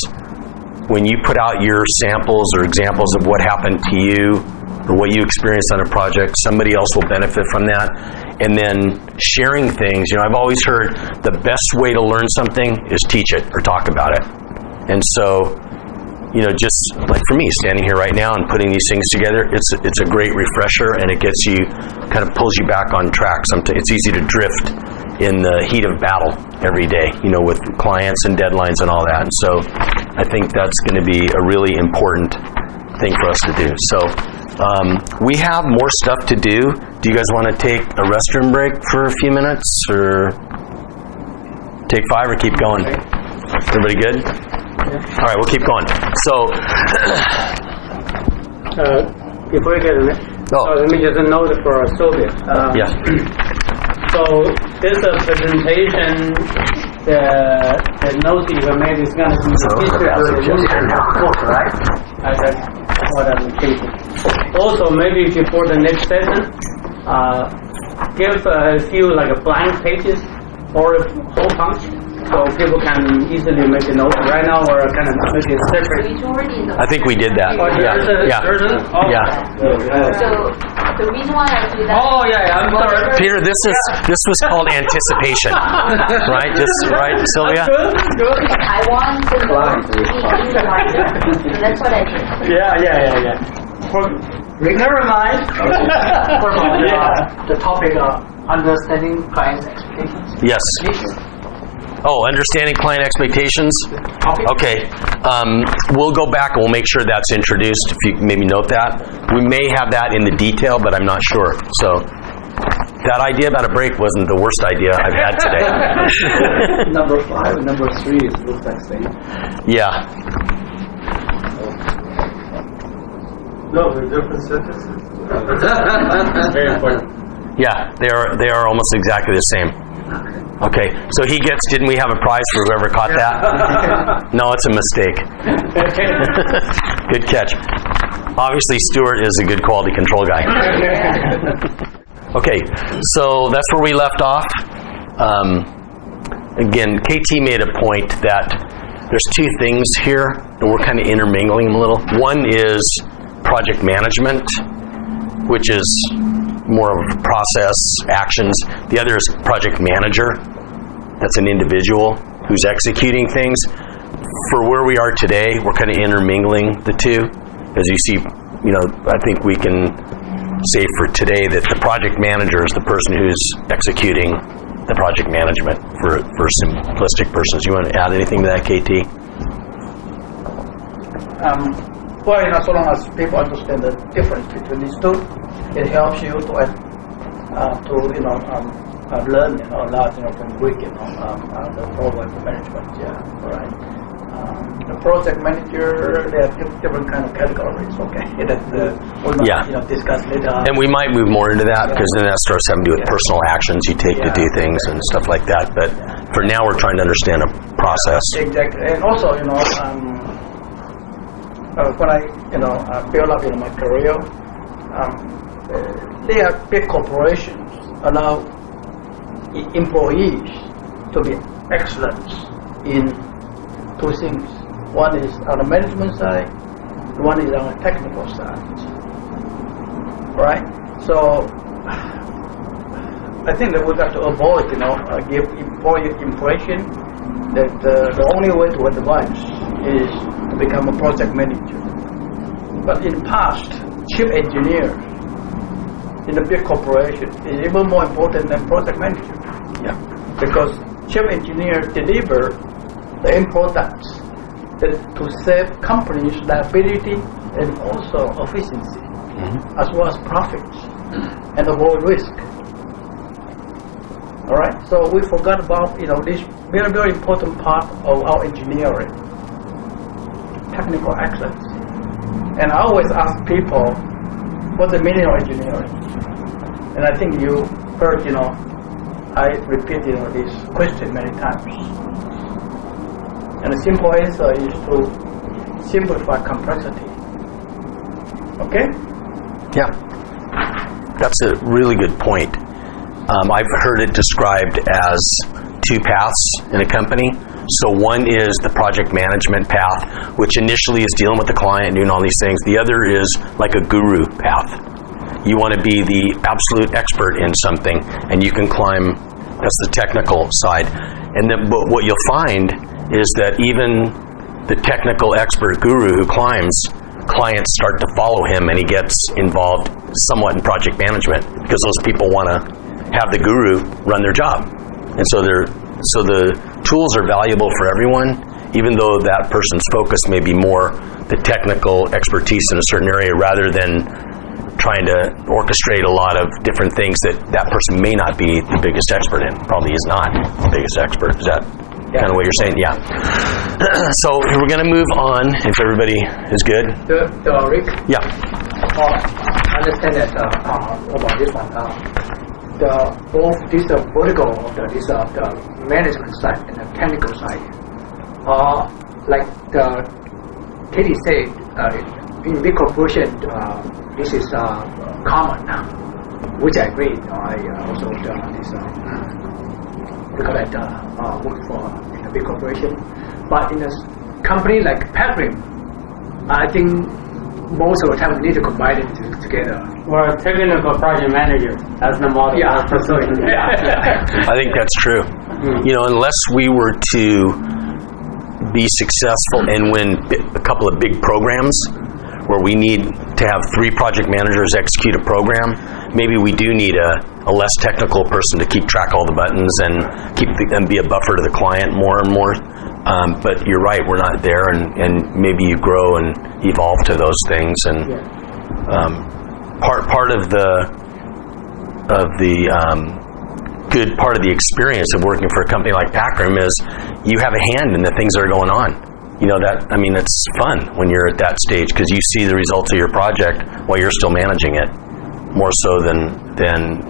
when you put out your samples or examples of what happened to you or what you experienced on a project, somebody else will benefit from that. And then sharing things, I've always heard the best way to learn something is teach it or talk about it. And so, just like for me, standing here right now and putting these things together, it's a great refresher, and it gets you, kind of pulls you back on track. It's easy to drift in the heat of battle every day, with clients and deadlines and all that. And so I think that's going to be a really important thing for us to do. So we have more stuff to do. Do you guys want to take a restroom break for a few minutes, or take 5 or keep going? Everybody good? All right, we'll keep going. So, before you get in it, let me just note for Sylvia. Yeah. So this presentation, the notes you made is going to be the history of the evolution of course, right? That's what I'm thinking. Also, maybe before the next session, give a few blank pages or a whole punch, so people can easily make a note. Right now, we're kind of making it separate. I think we did that. Yeah. So the reason why I do that. Oh yeah, I'm sorry. Peter, this was called anticipation, right? Right, Sylvia? Good. I want to know so that's what I did. Yeah. Never mind. The topic of understanding client expectations. Yes. Oh, understanding client expectations? Okay. We'll go back and we'll make sure that's introduced, if you maybe note that. We may have that in the detail, but I'm not sure. So that idea about a break wasn't the worst idea I've had today. Number 5 and number 3 is looks like same. Yeah. No, they're different sentences. Very important. Yeah, they are almost exactly the same. Okay, so didn't we have a prize for whoever caught that? No, it's a mistake. Good catch. Obviously, Stuart is a good quality control guy. Okay, so that's where we left off. Again, KT made a point that there's 2 things here, and we're kind of intermingling them a little. One is project management, which is more of process, actions. The other is project manager. That's an individual who's executing things. For where we are today, we're kind of intermingling the 2. As you see, I think we can say for today that the project manager is the person who's executing the project management for simplistic persons. You want to add anything to that, KT? So long as people understand the difference between these 2, it helps you to learn a lot from Greek, the project management. Yeah, right. The project manager, there are different kind of categories. Okay, that we might discuss later. And we might move more into that because then that starts having to do with personal actions you take to do things and stuff like that. But for now, we're trying to understand a process. Exactly, and also when I build up in my career, they are big corporations allow employees to be excellent in 2 things. One is on the management side, one is on the technical side. Right? So I think that we got to avoid, give employee impression that the only way to advance is to become a project manager. But in the past, chief engineer in a big corporation is even more important than project manager. Yeah. Because chief engineer deliver the end products that to save companies liability and also efficiency, as well as profits, and avoid risk. All right. So we forgot about this very, very important part of our engineering, technical excellence. And I always ask people, what's the meaning of engineering? And I think you heard, I repeat, this question many times. And the simple answer is to simplify complexity. Okay? Yeah, that's a really good point. I've heard it described as two paths in a company. So one is the project management path, which initially is dealing with the client, doing all these things. The other is like a guru path. You want to be the absolute expert in something, and you can climb, that's the technical side. And then what you'll find is that even the technical expert guru who climbs, clients start to follow him, and he gets involved somewhat in project management because those people want to have the guru run their job. And so the tools are valuable for everyone, even though that person's focus may be more the technical expertise in a certain area rather than trying to orchestrate a lot of different things that that person may not be the biggest expert in. Probably is not the biggest expert. Is that kind of what you're saying? Yeah. So we're going to move on, if everybody is good. Rick? Yeah. I understand that about this one. Both this vertical of the management side and the technical side, like Katie said, in big corporation, this is common, which I agree. I also this because I work for in a big corporation, but in a company like Packard, I think most of the time we need to combine it together. Or a technical project manager as the model. Yeah, I think that's true. You know, unless we were to be successful and win a couple of big programs where we need to have 3 project managers execute a program, maybe we do need a less technical person to keep track of all the buttons and be a buffer to the client more and more. But you're right, we're not there, and maybe you grow and evolve to those things. And part of the good part of the experience of working for a company like Packard is you have a hand in the things that are going on. You know, that, I mean, it's fun when you're at that stage because you see the results of your project while you're still managing it, more so than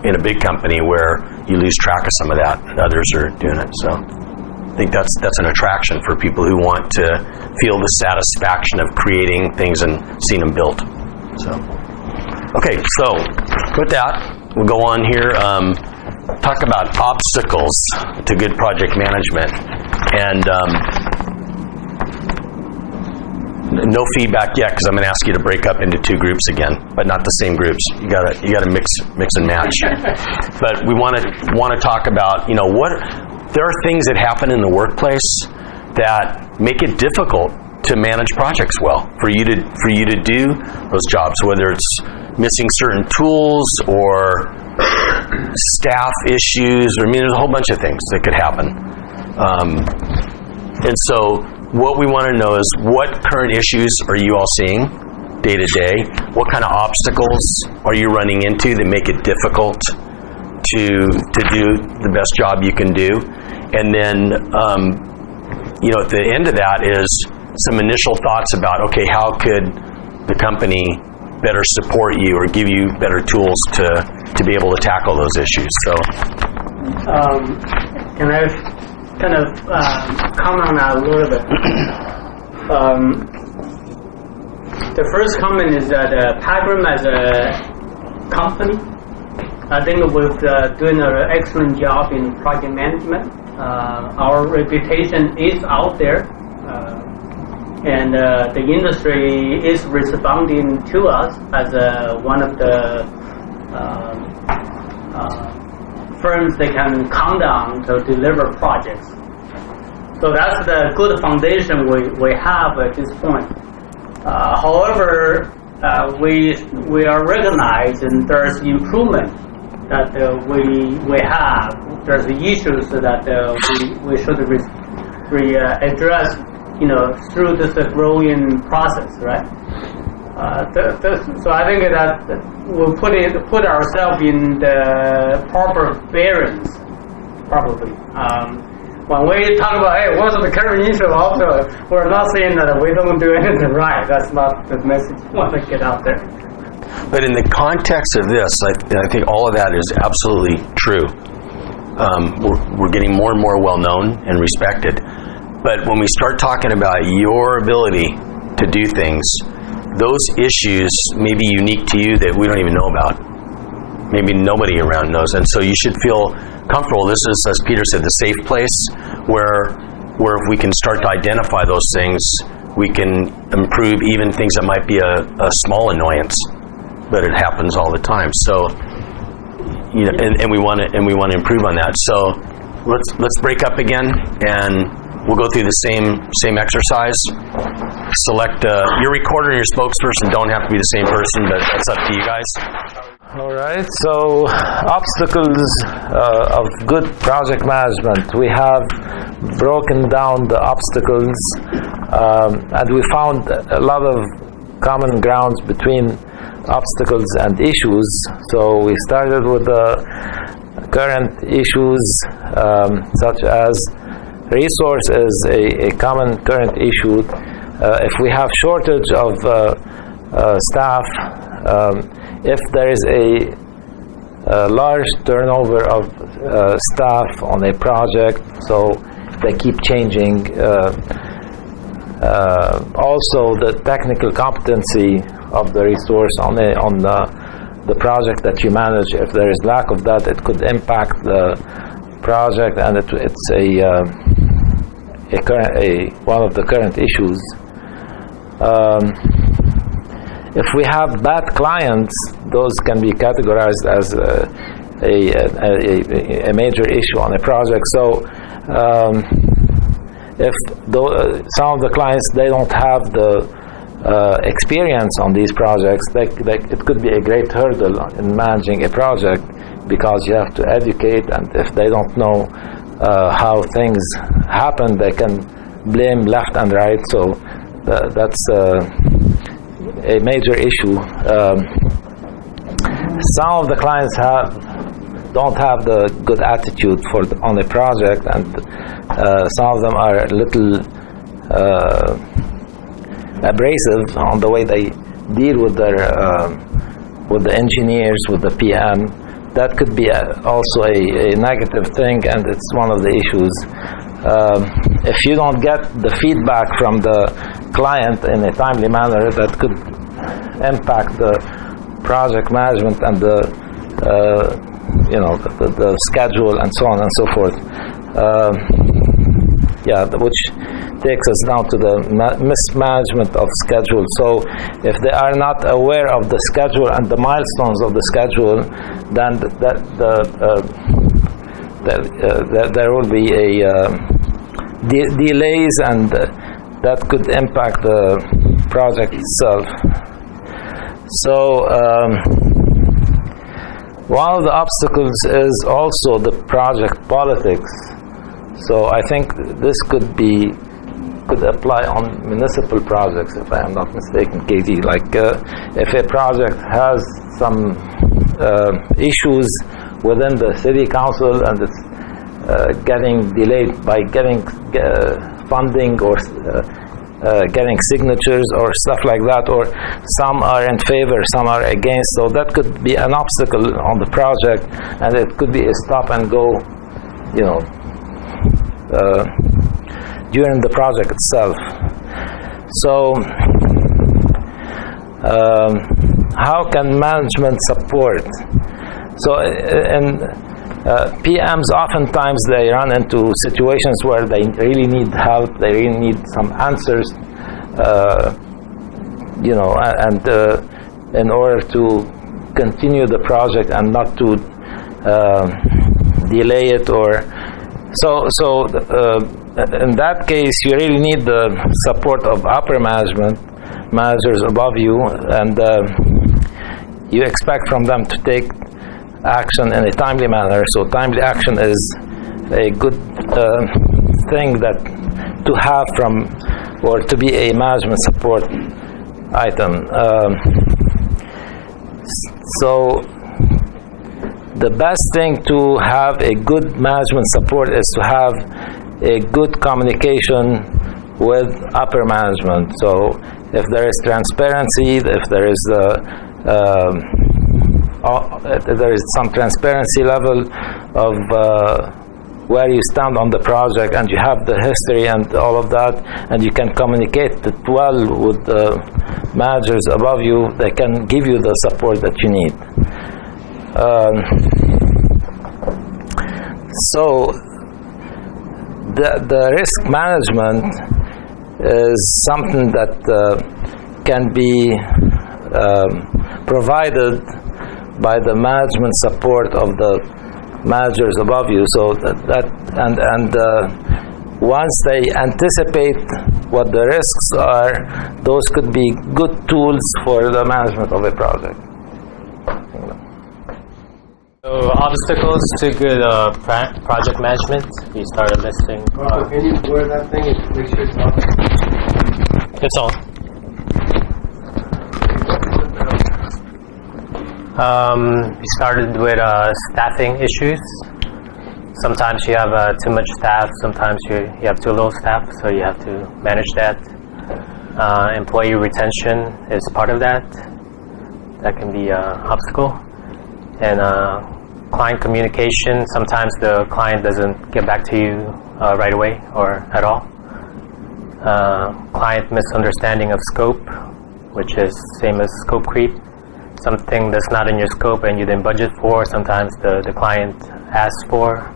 in a big company where you lose track of some of that and others are doing it. So I think that's an attraction for people who want to feel the satisfaction of creating things and seeing them built. So, okay, so with that, we'll go on here. Talk about obstacles to good project management. And no feedback yet because I'm going to ask you to break up into 2 groups again, but not the same groups. You got to mix and match. But we want to talk about, you know, there are things that happen in the workplace that make it difficult to manage projects well for you to do those jobs, whether it's missing certain tools or staff issues, or I mean, there's a whole bunch of things that could happen. And so what we want to know is what current issues are you all seeing day to day? What kind of obstacles are you running into that make it difficult to do the best job you can do? And then, you know, at the end of that is some initial thoughts about, okay, how could the company better support you or give you better tools to be able to tackle those issues? So, can I kind of comment on that a little bit? The first comment is that Packard as a company, I think we're doing an excellent job in project management. Our reputation is out there, and the industry is responding to us as one of the firms they can count on to deliver projects. So that's the good foundation we have at this point. However, we are recognizing there's improvement that we have. There's issues that we should address, you know, through this growing process, right? So I think that we'll put ourselves in the proper bearings, probably. When we talk about, hey, what's the current issue also, we're not saying that we don't do anything right. That's not the message we want to get out there. But in the context of this, I think all of that is absolutely true. We're getting more and more well-known and respected. But when we start talking about your ability to do things, those issues may be unique to you that we don't even know about. Maybe nobody around knows. And so you should feel comfortable. This is, as Peter said, the safe place where if we can start to identify those things, we can improve even things that might be a small annoyance, but it happens all the time. So, you know, and we want to improve on that. So let's break up again, and we'll go through the same exercise. Select your recorder and your spokesperson don't have to be the same person, but it's up to you guys. All right, so obstacles of good project management. We have broken down the obstacles, and we found a lot of common grounds between obstacles and issues. So we started with the current issues, such as resource is a common current issue. If we have shortage of staff, if there is a large turnover of staff on a project, so they keep changing. Also, the technical competency of the resource on the project that you manage, if there is lack of that, it could impact the project, and it's one of the current issues. If we have bad clients, those can be categorized as a major issue on a project. So if some of the clients, they don't have the experience on these projects, it could be a great hurdle in managing a project, because you have to educate, and if they don't know how things happen, they can blame left and right. So that's a major issue. Some of the clients don't have the good attitude on the project, and some of them are a little abrasive on the way they deal with with the engineers, with the PM. That could be also a negative thing, and it's one of the issues. If you don't get the feedback from the client in a timely manner, that could impact the project management and the schedule and so on and so forth. Which takes us down to the mismanagement of schedule. So if they are not aware of the schedule and the milestones of the schedule, then there will be delays, and that could impact the project itself. So one of the obstacles is also the project politics. So I think this could apply on municipal projects, if I am not mistaken, Katie. Like if a project has some issues within the city council, and it's getting delayed by getting funding or getting signatures or stuff like that, or some are in favor, some are against, so that could be an obstacle on the project, and it could be a stop and go, during the project itself. So how can management support? So PMs, oftentimes they run into situations where they really need help, they really need some answers, and in order to continue the project and not to delay it, or so in that case you really need the support of upper management, managers above you, and you expect from them to take action in a timely manner. So timely action is a good thing that to have or to be a management support item. So the best thing to have a good management support is to have a good communication with upper management. So if there is transparency, if there is some transparency level of where you stand on the project, and you have the history and all of that, and you can communicate it well with the managers above you. They can give you the support that you need. So the risk management is something that can be provided by the management support of the managers above you. So once they anticipate what the risks are, those could be good tools for the management of a project. So obstacles to good project management. You started listing. Can you blur that thing and make sure it's on? It's on. We started with staffing issues. Sometimes you have too much staff. Sometimes you have too little staff, so you have to manage that. Employee retention is part of that. That can be an obstacle. And client communication, sometimes the client doesn't get back to you right away or at all. Client misunderstanding of scope, which is same as scope creep. Something that's not in your scope and you didn't budget for, sometimes the client asks for.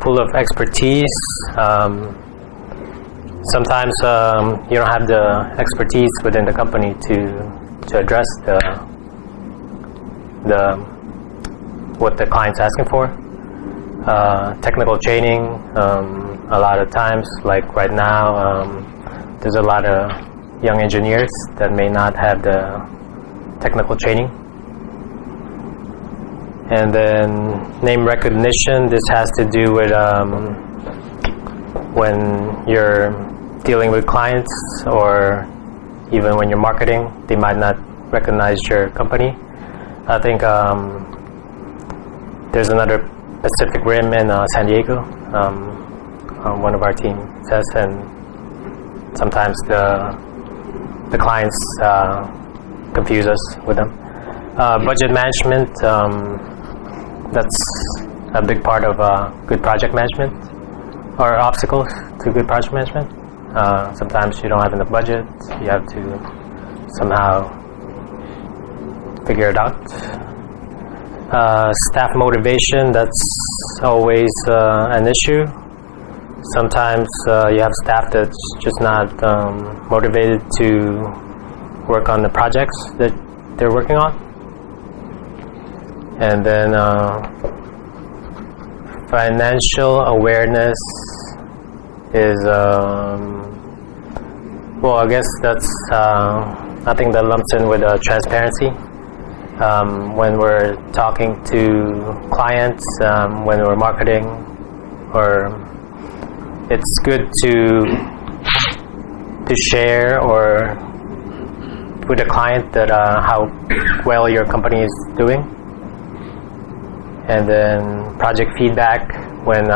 Pool of expertise. Sometimes you don't have the expertise within the company to address what the client's asking for. Technical training, a lot of times, like right now, there's a lot of young engineers that may not have the technical training. And then name recognition, this has to do with when you're dealing with clients, or even when you're marketing, they might not recognize your company. I think there's another Pacific Rim in San Diego. One of our team says, and sometimes the clients confuse us with them. Budget management, that's a big part of good project management, or obstacles to good project management. Sometimes you don't have enough budget. You have to somehow figure it out. Staff motivation, that's always an issue. Sometimes you have staff that's just not motivated to work on the projects that they're working on. And then financial awareness is, well, I guess that's, I think that lumps in with transparency. When we're talking to clients, when we're marketing, or it's good to share or with a client that how well your company is doing. And then project feedback, when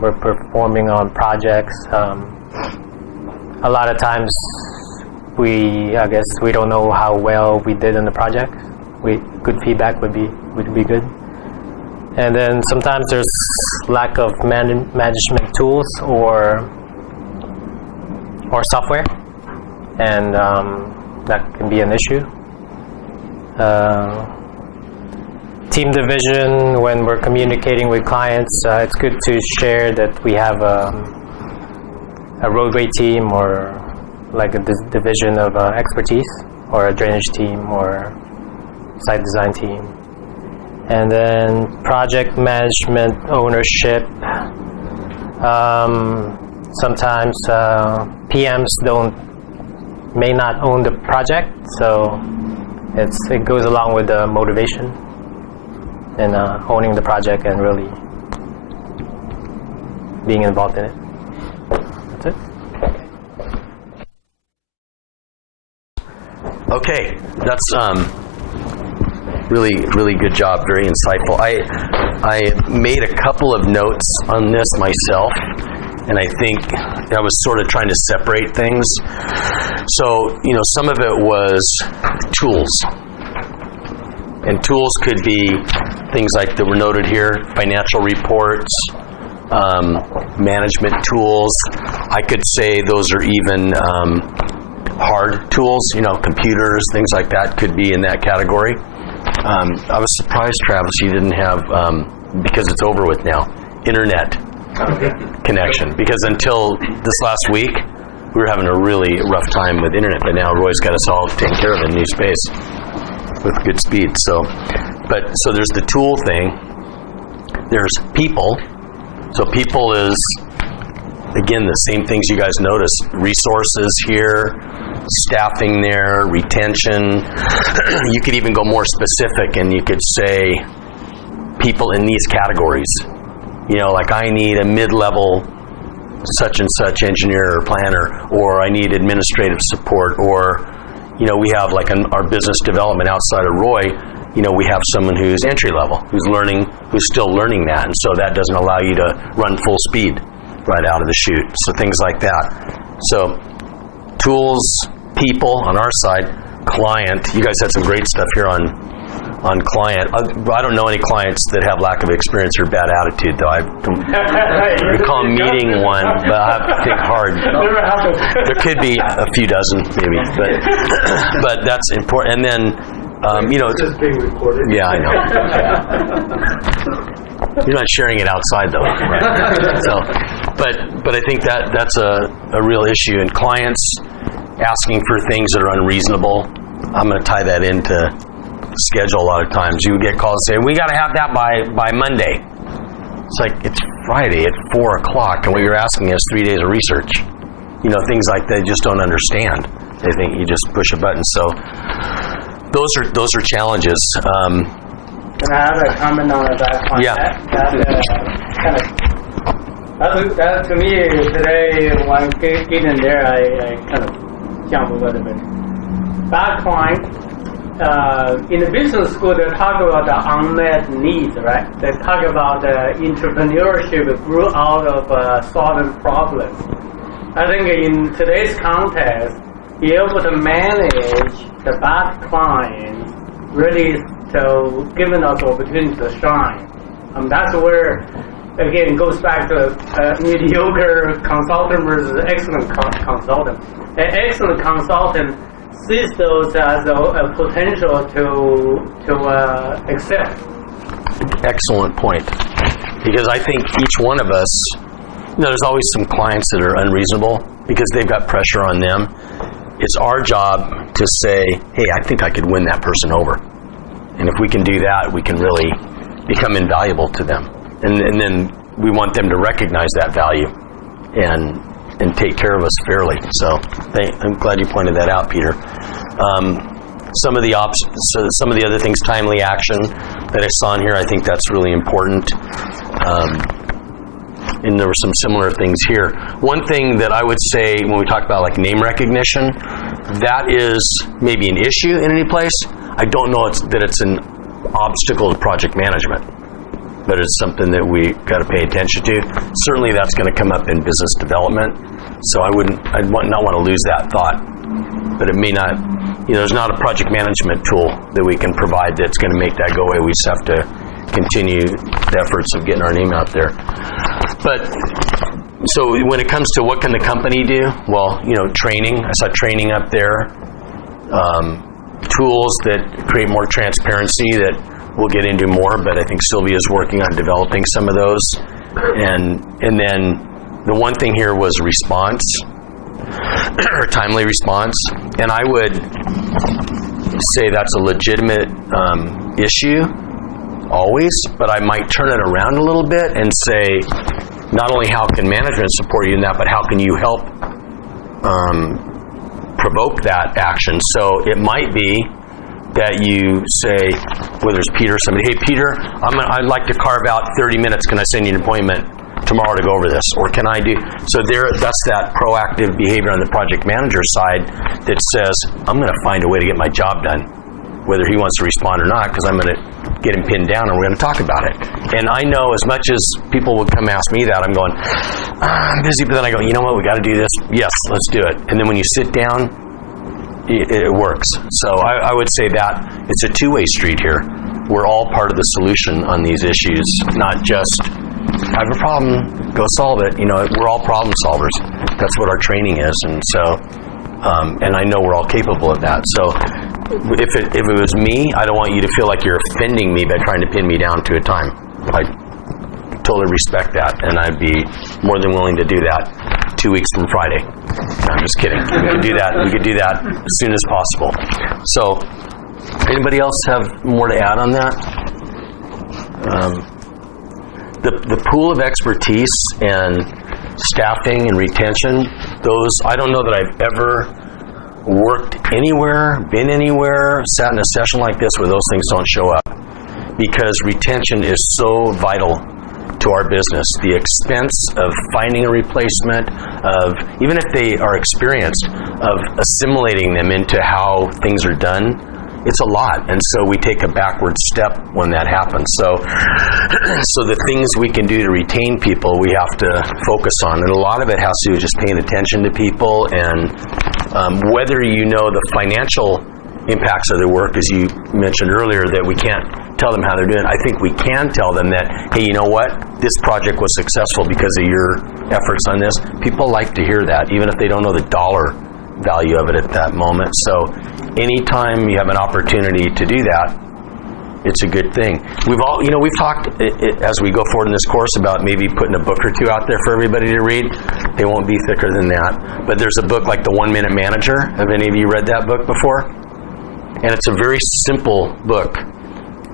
we're performing on projects. A lot of times I guess we don't know how well we did in the project. Good feedback would be good. And then sometimes there's lack of management tools or software, and that can be an issue. Team division, when we're communicating with clients, it's good to share that we have a roadway team, or like a division of expertise, or a drainage team, or site design team. And then project management ownership. Sometimes PMs may not own the project, so it goes along with the motivation and owning the project and really being involved in it. That's it. Okay, that's really good job, very insightful. I made a couple of notes on this myself, and I think I was sort of trying to separate things. So, some of it was tools. And tools could be things like that were noted here, financial reports, management tools. I could say those are even hard tools, computers, things like that could be in that category. I was surprised, Travis, you didn't have, because it's over with now, internet connection. Because until this last week, we were having a really rough time with internet, but now Roy's got us all taken care of in a new space with good speed. So there's the tool thing. There's people. So people is, again, the same things you guys noticed. Resources here, staffing there, retention. You could even go more specific and you could say people in these categories. Like I need a mid-level such and such engineer or planner, or I need administrative support, or, we have like our business development outside of Roy, we have someone who's entry level, who's still learning that, and so that doesn't allow you to run full speed right out of the chute. So things like that. So tools, people on our side, client. You guys had some great stuff here on client. I don't know any clients that have lack of experience or bad attitude, though. I don't recall meeting one, but I have to think hard. There could be a few dozen, maybe, but that's important. And then, This is being recorded. Yeah, I know. You're not sharing it outside, though, right? So, but I think that's a real issue. And clients asking for things that are unreasonable, I'm going to tie that into schedule a lot of times. You would get calls and say, we got to have that by Monday. It's like, it's Friday at 4 o'clock, and what you're asking is 3 days of research. Things like they just don't understand. They think you just push a button. So those are challenges. Can I have a comment on that one? Yeah. That to me today, when getting there, I kind of jump a little bit. That client, in the business school, they talk about the unmet needs, right? They talk about entrepreneurship grew out of solving problems. I think in today's context, be able to manage the bad clients really so giving us opportunity to shine. That's where, again, it goes back to mediocre consultant versus excellent consultant. An excellent consultant sees those as a potential to excel. Excellent point. Because I think each one of us, there's always some clients that are unreasonable because they've got pressure on them. It's our job to say, hey, I think I could win that person over. And if we can do that, we can really become invaluable to them. And then we want them to recognize that value and take care of us fairly. So I'm glad you pointed that out, Peter. Some of the other things, timely action that I saw in here, I think that's really important. And there were some similar things here. One thing that I would say when we talk about like name recognition, that is maybe an issue in any place. I don't know that it's an obstacle to project management, but it's something that we got to pay attention to. Certainly that's going to come up in business development, so I'd not want to lose that thought. But it may not, there's not a project management tool that we can provide that's going to make that go away. We just have to continue the efforts of getting our name out there. But so when it comes to what can the company do? Well, training. I saw training up there. Tools that create more transparency that we'll get into more, but I think Sylvia's working on developing some of those. And then the one thing here was response, or timely response. And I would say that's a legitimate issue always, but I might turn it around a little bit and say, not only how can management support you in that, but how can you help provoke that action. So it might be that you say, whether it's Peter or somebody, hey Peter, I'd like to carve out 30 minutes. Can I send you an appointment tomorrow to go over this? Or can I do, so that's that proactive behavior on the project manager side that says, I'm going to find a way to get my job done, whether he wants to respond or not, because I'm going to get him pinned down and we're going to talk about it. And I know as much as people would come ask me that, I'm going, I'm busy, but then I go, you know what, we got to do this. Yes, let's do it. And then when you sit down, it works. So I would say that it's a two-way street here. We're all part of the solution on these issues, not just I have a problem, go solve it. You know, we're all problem solvers. That's what our training is, and so, and I know we're all capable of that. So, if it was me, I don't want you to feel like you're offending me by trying to pin me down to a time. I totally respect that, and I'd be more than willing to do that 2 weeks from Friday. No, I'm just kidding. We could do that. We could do that as soon as possible. So, anybody else have more to add on that? The pool of expertise and staffing and retention, those, I don't know that I've ever worked anywhere, been anywhere, sat in a session like this where those things don't show up, because retention is so vital to our business. The expense of finding a replacement, of, even if they are experienced, of assimilating them into how things are done, it's a lot, and so we take a backward step when that happens. So the things we can do to retain people, we have to focus on, and a lot of it has to do with just paying attention to people, and whether you know the financial impacts of their work, as you mentioned earlier, that we can't tell them how they're doing. I think we can tell them that, hey, you know what? This project was successful because of your efforts on this. People like to hear that, even if they don't know the dollar value of it at that moment. So anytime you have an opportunity to do that, it's a good thing. We've talked as we go forward in this course about maybe putting a book or two out there for everybody to read. They won't be thicker than that. But there's a book like The 1 Minute Manager. Have any of you read that book before? And it's a very simple book.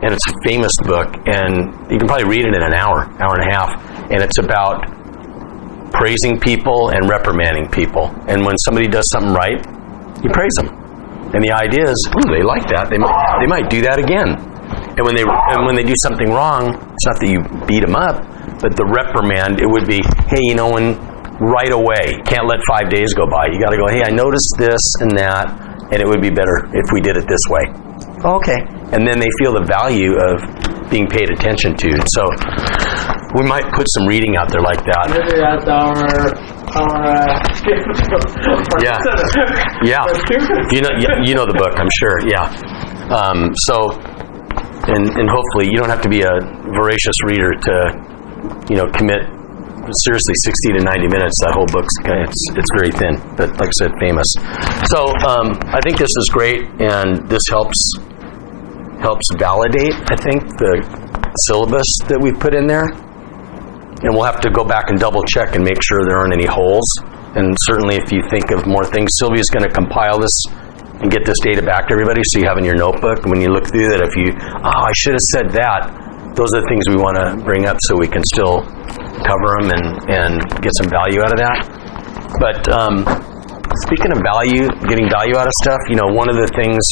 And it's a famous book. And you can probably read it in an hour and a half. And it's about praising people and reprimanding people. And when somebody does something right, you praise them. And the idea is, they like that. They might do that again. And when they do something wrong, it's not that you beat them up, but the reprimand, it would be, hey, you know, when right away, can't let 5 days go by. You got to go, hey, I noticed this and that, and it would be better if we did it this way. Okay. And then they feel the value of being paid attention to. So we might put some reading out there like that. Maybe that's our yeah. You know the book, I'm sure. Yeah. And hopefully you don't have to be a voracious reader to, commit seriously 60 to 90 minutes. That whole book's it's very thin, but like I said, famous. So I think this is great, and this helps validate, I think, the syllabus that we put in there. And we'll have to go back and double check and make sure there aren't any holes. And certainly if you think of more things, Sylvia's going to compile this and get this data back to everybody so you have in your notebook. And when you look through that, if you, I should have said that, those are the things we want to bring up so we can still cover them and get some value out of that. But speaking of value, getting value out of stuff, one of the things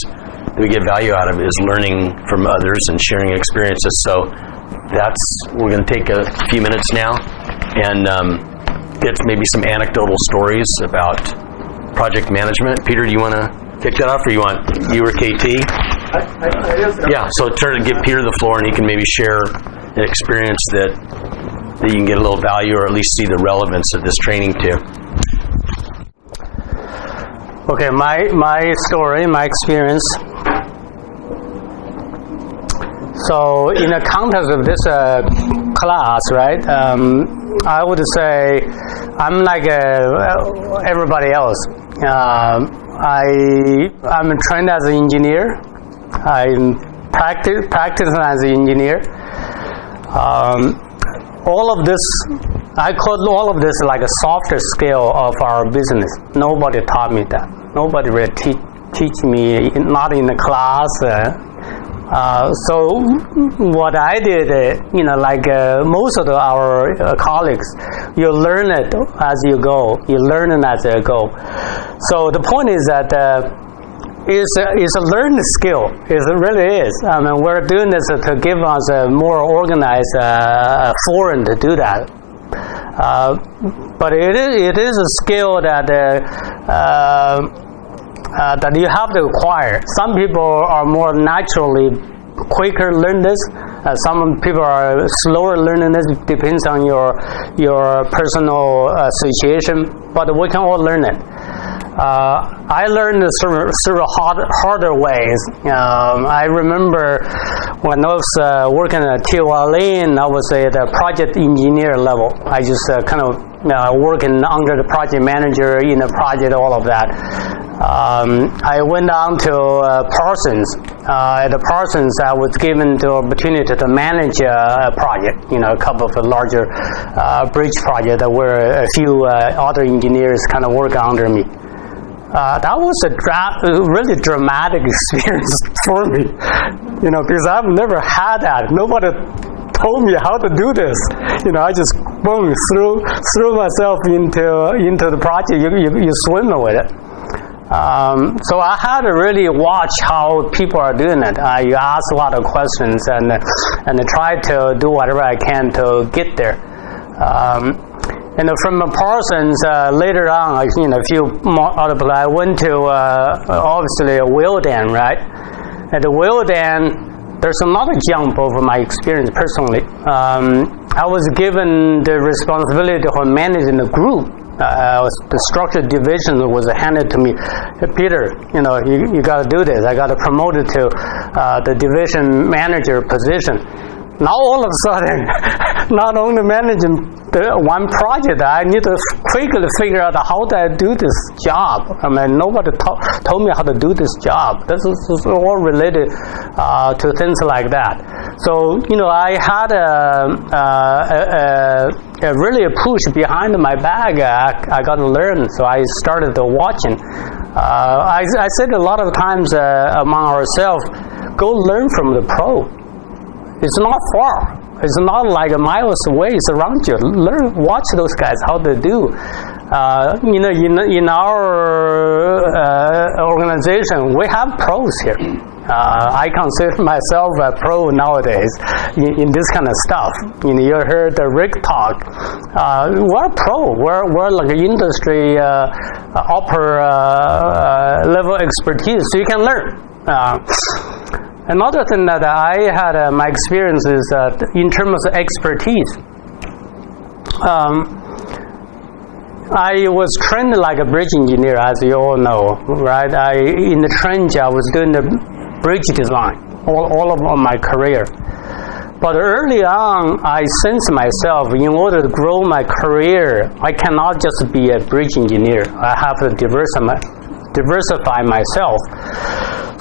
that we get value out of is learning from others and sharing experiences. So we're going to take a few minutes now and get maybe some anecdotal stories about project management. Peter, do you want to kick that off, or you or KT? Yeah, so give Peter the floor, and he can maybe share an experience that you can get a little value, or at least see the relevance of this training to. Okay, my story, my experience. So in the context of this class, right, I would say I'm like everybody else. I'm trained as an engineer. I practice as an engineer. All of this, I call all of this like a softer skill of our business. Nobody taught me that. Nobody really teach me, not in the class. So what I did, most of our colleagues, you learn it as you go. You learn it as you go. So the point is that it's a learned skill. It really is. I mean, we're doing this to give us a more organized forum to do that. But it is a skill that you have to acquire. Some people are more naturally quicker learn this. Some people are slower learning this. Depends on your personal situation. But we can all learn it. I learned several harder ways. I remember when I was working at TOLN, I was at the project engineer level. I just kind of working under the project manager in the project, all of that. I went on to Parsons. At the Parsons, I was given the opportunity to manage a project, a couple of larger bridge projects where a few other engineers kind of work under me. That was a really dramatic experience for me, because I've never had that. Nobody told me how to do this. I just boom threw myself into the project. You swim with it. So I had to really watch how people are doing it. You ask a lot of questions and try to do whatever I can to get there. And from Parsons, later on, a few more other places, I went to obviously Willdan, right? At the Willdan, there's another jump over my experience personally. I was given the responsibility for managing the group. The structured division was handed to me. Hey, Peter, you got to do this. I got to promote it to the division manager position. Now all of a sudden, not only managing one project, I need to quickly figure out how do I do this job. I mean, nobody told me how to do this job. This is all related to things like that. So, I had a really a push behind my back. I got to learn, so I started watching. I said a lot of times among ourselves, go learn from the pro. It's not far. It's not like miles away. It's around you. Watch those guys how they do. In our organization, we have pros here. I consider myself a pro nowadays in this kind of stuff. You heard Rick talk. We're pro. We're like an industry upper level expertise, so you can learn. Another thing that I had my experience is in terms of expertise. I was trained like a bridge engineer, as you all know, right? In the trench, I was doing the bridge design all of my career. But early on, I sensed myself, in order to grow my career, I cannot just be a bridge engineer. I have to diversify myself.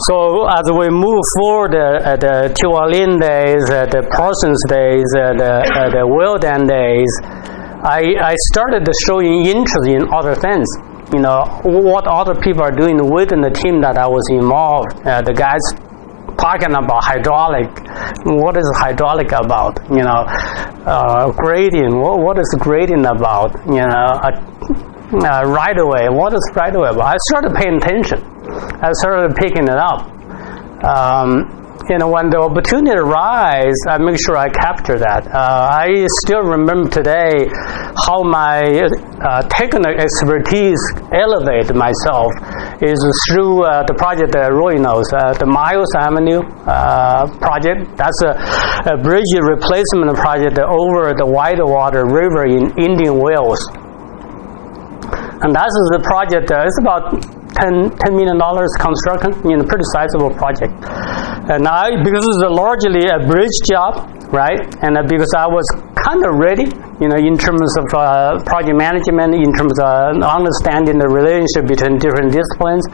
So as we move forward at the TOLN days, at the Parsons days, at the Willdan days, I started showing interest in other things. What other people are doing within the team that I was involved. The guys talking about hydraulic. What is hydraulic about? Grading. What is grading about? Right away. What is right away about? I started paying attention. I started picking it up. When the opportunity arises, I make sure I capture that. I still remember today how my technical expertise elevated myself is through the project that Roy knows, the Miles Avenue project. That's a bridge replacement project over the Whitewater River in Indian Wells. And that is the project, it's about $10 million construction, pretty sizable project. And because it's largely a bridge job, right? And because I was kind of ready, in terms of project management, in terms of understanding the relationship between different disciplines.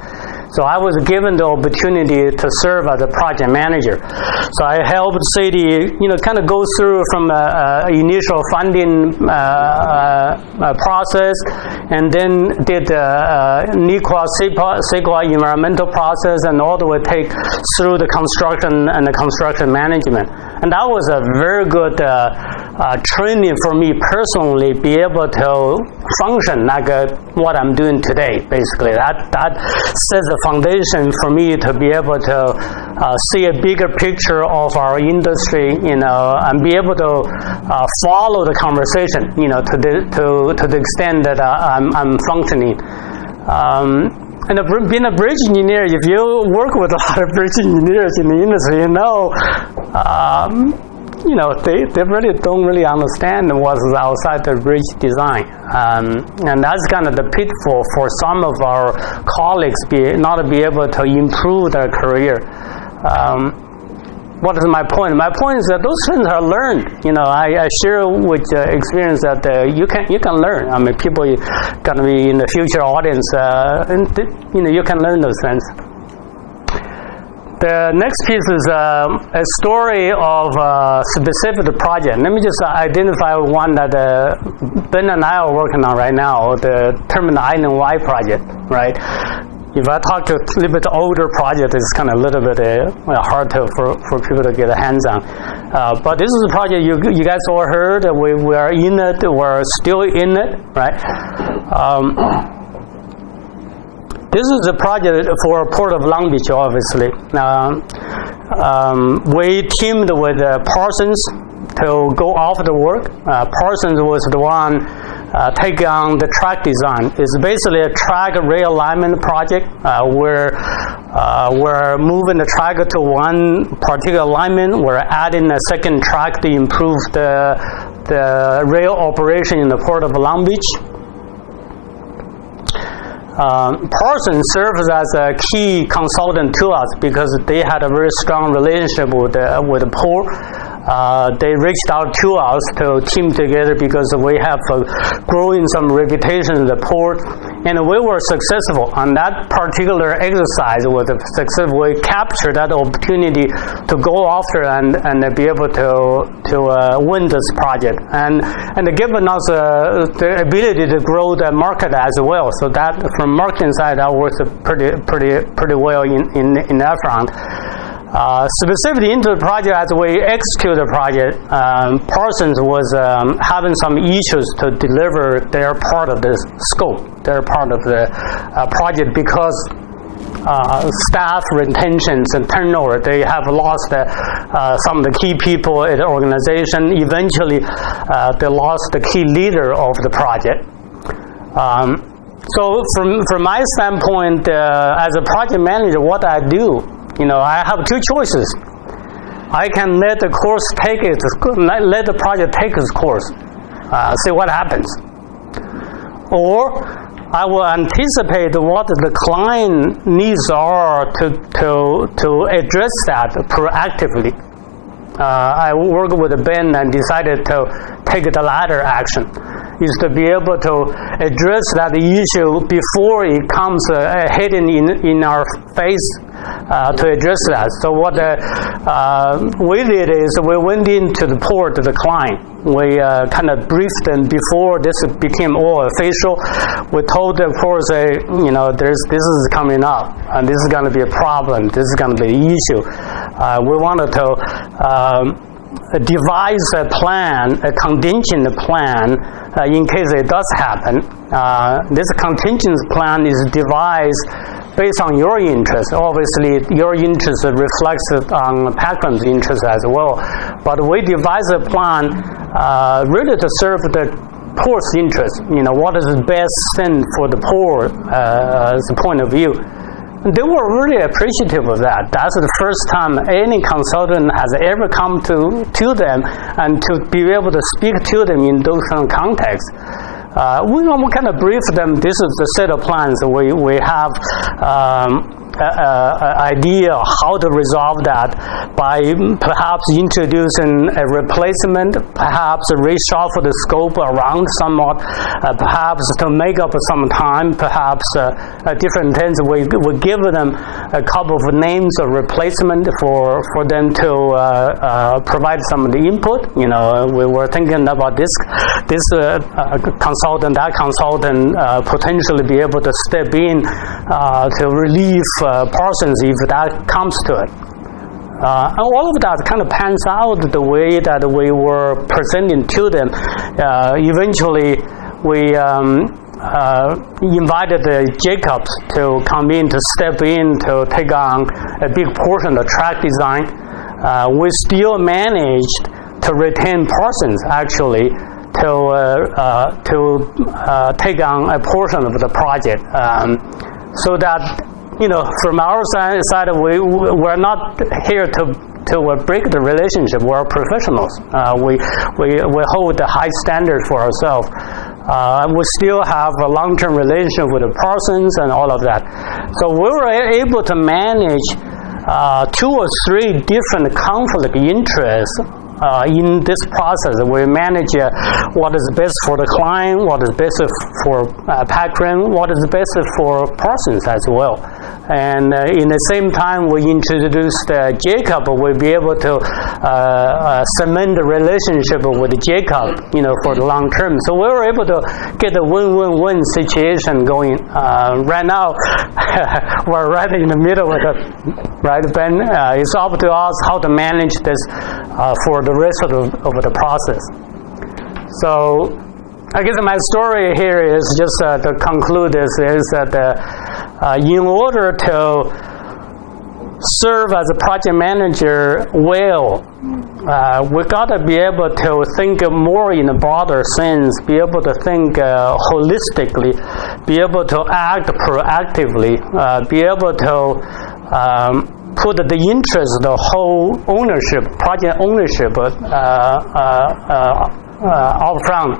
So I was given the opportunity to serve as a project manager. So I helped city, kind of go through from initial funding process, and then did CEQA environmental process, and all the way take through the construction and the construction management. And that was a very good training for me personally, be able to function like what I'm doing today, basically. That sets the foundation for me to be able to see a bigger picture of our industry, and be able to follow the conversation, to the extent that I'm functioning. And being a bridge engineer, if you work with a lot of bridge engineers in the industry, they really don't really understand what's outside the bridge design. And that's kind of the pitfall for some of our colleagues not to be able to improve their career. what is my point? My point is that those things are learned. I share with experience that you can learn. I mean, people gonna be in the future audience, and you can learn those things. The next piece is a story of a specific project. Let me just identify one that Ben and I are working on right now, the Terminal Island-wide project, right? If I talk to a little bit older project, it's kind of a little bit hard for people to get their hands on. But this is a project you guys all heard. We are in it. We're still in it, right? This is a project for Port of Long Beach, obviously. We teamed with Parsons to go off the work. Parsons was the one taking on the track design. It's basically a track realignment project where we're moving the track to one particular alignment. We're adding a second track to improve the rail operation in the Port of Long Beach. Parsons serves as a key consultant to us because they had a very strong relationship with the port. They reached out to us to team together because we have growing some reputation in the port, and we were successful on that particular exercise. Was successful. We captured that opportunity to go after and be able to win this project, and given us the ability to grow the market as well. So that from marketing side, that works pretty well in that front. Specifically into the project, as we execute the project, Parsons was having some issues to deliver their part of the scope, their part of the project, because staff retentions and turnover. They have lost some of the key people in the organization. Eventually, they lost the key leader of the project. So from my standpoint, as a project manager, what I do, I have two choices. I can let the project take its course, see what happens. Or I will anticipate what the client needs are to address that proactively. I worked with Ben and decided to take the latter action, is to be able to address that issue before it comes hitting in our face. To address that. So what we did is we went into the port to the client. We kind of briefed them before this became all official. We told the port, this is coming up, and this is going to be a problem. This is going to be an issue. We wanted to devise a plan, a contingent plan, in case it does happen. This contingent plan is devised based on your interest. Obviously, your interest reflects on Packman's interest as well. But we devised a plan really to serve the port's interest. What is the best thing for the port as a point of view. And they were really appreciative of that. That's the first time any consultant has ever come to them and to be able to speak to them in those kind of contexts. We kind of brief them. This is the set of plans. We have idea how to resolve that by perhaps introducing a replacement, perhaps reshuffle the scope around somewhat, perhaps to make up some time, perhaps different things. We give them a couple of names of replacement for them to provide some of the input. We were thinking about this consultant, that consultant potentially be able to step in to relieve Parsons if that comes to it. And all of that kind of pans out the way that we were presenting to them. Eventually, we invited Jacobs to come in, to step in, to take on a big portion of the track design. We still managed to retain Parsons, actually, to take on a portion of the project, so that from our side, we're not here to break the relationship. We're professionals. We hold a high standard for ourselves. We still have a long-term relationship with the Parsons and all of that. So we were able to manage 2 or 3 different conflict interests in this process. We manage what is best for the client, what is best for Pac-Rim, what is best for Parsons as well. And in the same time, we introduced Jacob. We'll be able to cement the relationship with Jacob, for the long term. So we were able to get a win-win-win situation going. Right now, we're right in the middle of it, right, Ben? It's up to us how to manage this for the rest of the process. So I guess my story here is just to conclude is that in order to serve as a project manager well, we got to be able to think more in a broader sense, be able to think holistically, be able to act proactively, be able to put the interest of the whole ownership, project ownership out front.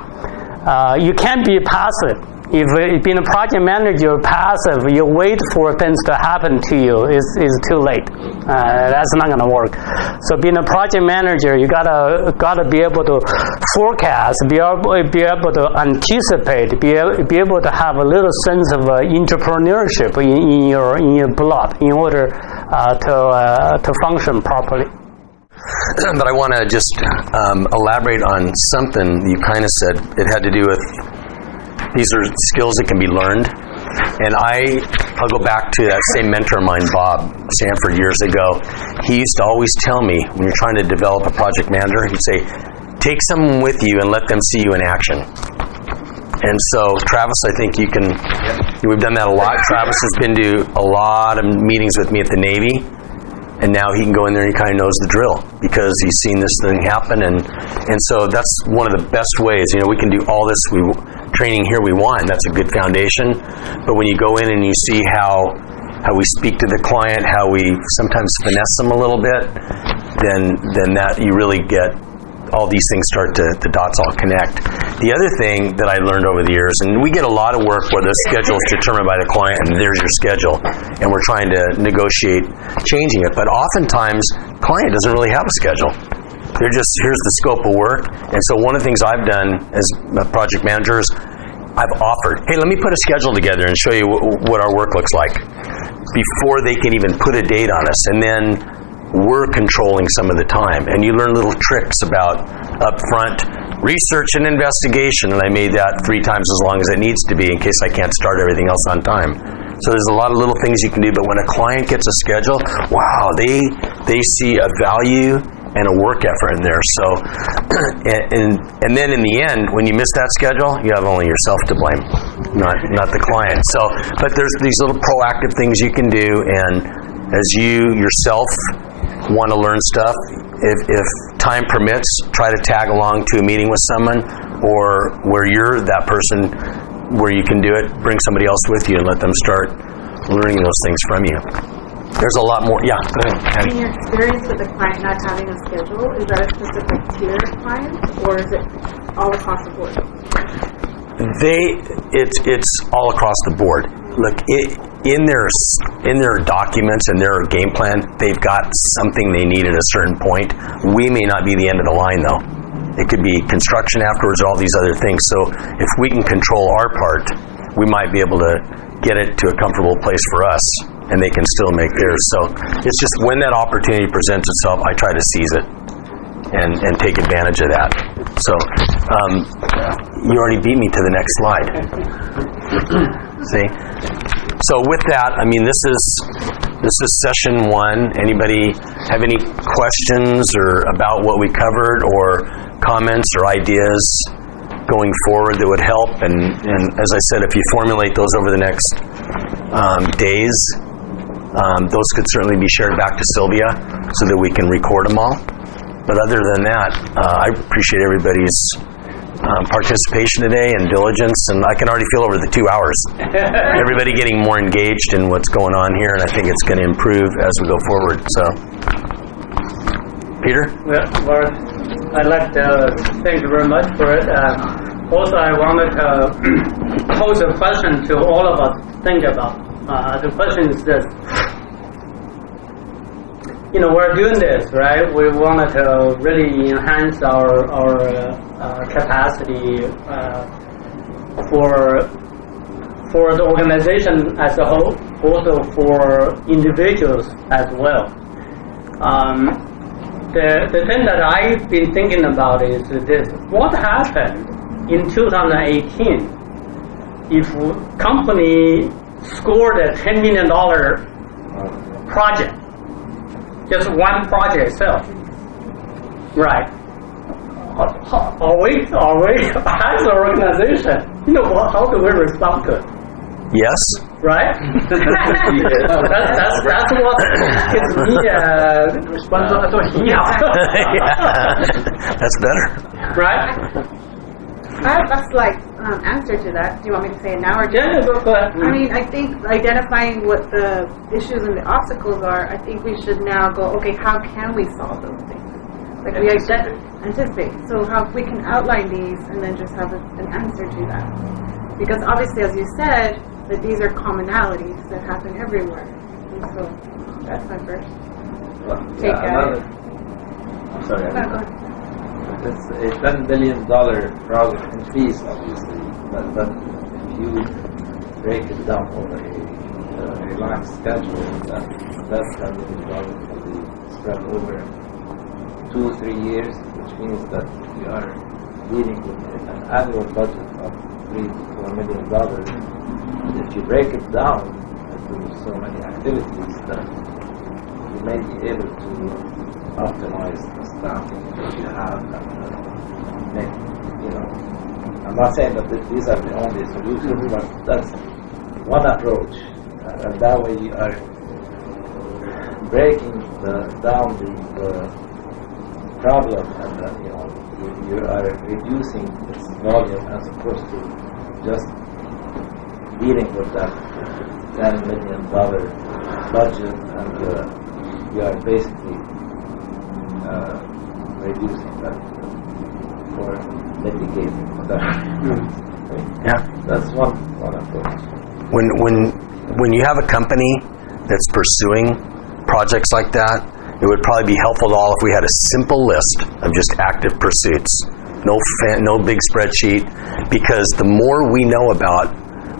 You can't be passive. If being a project manager, you're passive, you wait for things to happen to you, is too late. That's not going to work. So being a project manager, you gotta be able to forecast, be able to anticipate, be able to have a little sense of entrepreneurship in your blood in order to function properly. But I want to just elaborate on something you kind of said. It had to do with these are skills that can be learned. And I'll go back to that same mentor of mine, Bob Sanford, years ago. He used to always tell me, when you're trying to develop a project manager, he'd say, take someone with you and let them see you in action. And so, Travis, I think we've done that a lot. Travis has been to a lot of meetings with me at the Navy. And now he can go in there and he kind of knows the drill because he's seen this thing happen. And so that's one of the best ways. We can do all this training here we want. That's a good foundation. But when you go in and you see how we speak to the client, how we sometimes finesse them a little bit, then that you really get all these things the dots all connect. The other thing that I learned over the years, and we get a lot of work where the schedule is determined by the client and there's your schedule, and we're trying to negotiate changing it. But oftentimes, client doesn't really have a schedule. They're just, here's the scope of work. And so one of the things I've done as a project manager is I've offered, hey, let me put a schedule together and show you what our work looks like before they can even put a date on us. And then we're controlling some of the time. And you learn little tricks about upfront research and investigation. And I made that 3 times as long as it needs to be in case I can't start everything else on time. So there's a lot of little things you can do. But when a client gets a schedule, wow, they see a value and a work effort in there. So, and then in the end, when you miss that schedule, you have only yourself to blame, not the client. So, but there's these little proactive things you can do, and as you yourself want to learn stuff, if time permits, try to tag along to a meeting with someone, or where you're that person where you can do it, bring somebody else with you and let them start learning those things from you. There's a lot more. Yeah, go ahead. In your experience with the client not having a schedule, is that a specific tier of clients, or is it all across the board? It's all across the board. Look, in their documents and their game plan, they've got something they need at a certain point. We may not be the end of the line, though. It could be construction afterwards, or all these other things. So if we can control our part, we might be able to get it to a comfortable place for us, and they can still make theirs. So it's just when that opportunity presents itself, I try to seize it and take advantage of that. So you already beat me to the next slide. See? So with that, I mean, this is session 1. Anybody have any questions or about what we covered, or comments or ideas going forward that would help? And as I said, if you formulate those over the next days, those could certainly be shared back to Sylvia so that we can record them all. But other than that, I appreciate everybody's participation today and diligence, and I can already feel over the 2 hours everybody getting more engaged in what's going on here, and I think it's going to improve as we go forward. So, Peter? Well, I'd like to thank you very much for it. Also, I wanted to pose a question to all of us to think about. The question is this: we're doing this, right? We wanted to really enhance our capacity for the organization as a whole, also for individuals as well. The thing that I've been thinking about is this: what happened in 2018 if company scored a $10 million project, just one project itself, right? Are we as an organization, how do we respond to it? Yes. Right? that's what gives me responsibility. Yeah. That's better. Right? I have a slight answer to that. Do you want me to say it now or just? Yeah, go ahead. I mean, I think identifying what the issues and the obstacles are, I think we should now go, okay, how can we solve those things? Like we anticipate. So how we can outline these and then just have an answer to that. Because obviously, as you said, that these are commonalities that happen everywhere. And so that's my first take at it. I'm sorry. No, go ahead. It's a $10 billion project in fees, obviously. But if you break it down over a relaxed schedule, that $10 billion will be spread over 2-3 years, which means that you are dealing with an annual budget of $3 to $4 million. And if you break it down into so many activities, then you may be able to optimize the staffing that you have and make, I'm not saying that these are the only solutions, but that's one approach. And that way you are breaking down the problem and you are reducing its volume as opposed to just dealing with that $10 million budget, and you are basically reducing that or mitigating that. Yeah. That's one approach. When you have a company that's pursuing projects like that, it would probably be helpful to all if we had a simple list of just active pursuits. No big spreadsheet, because the more we know about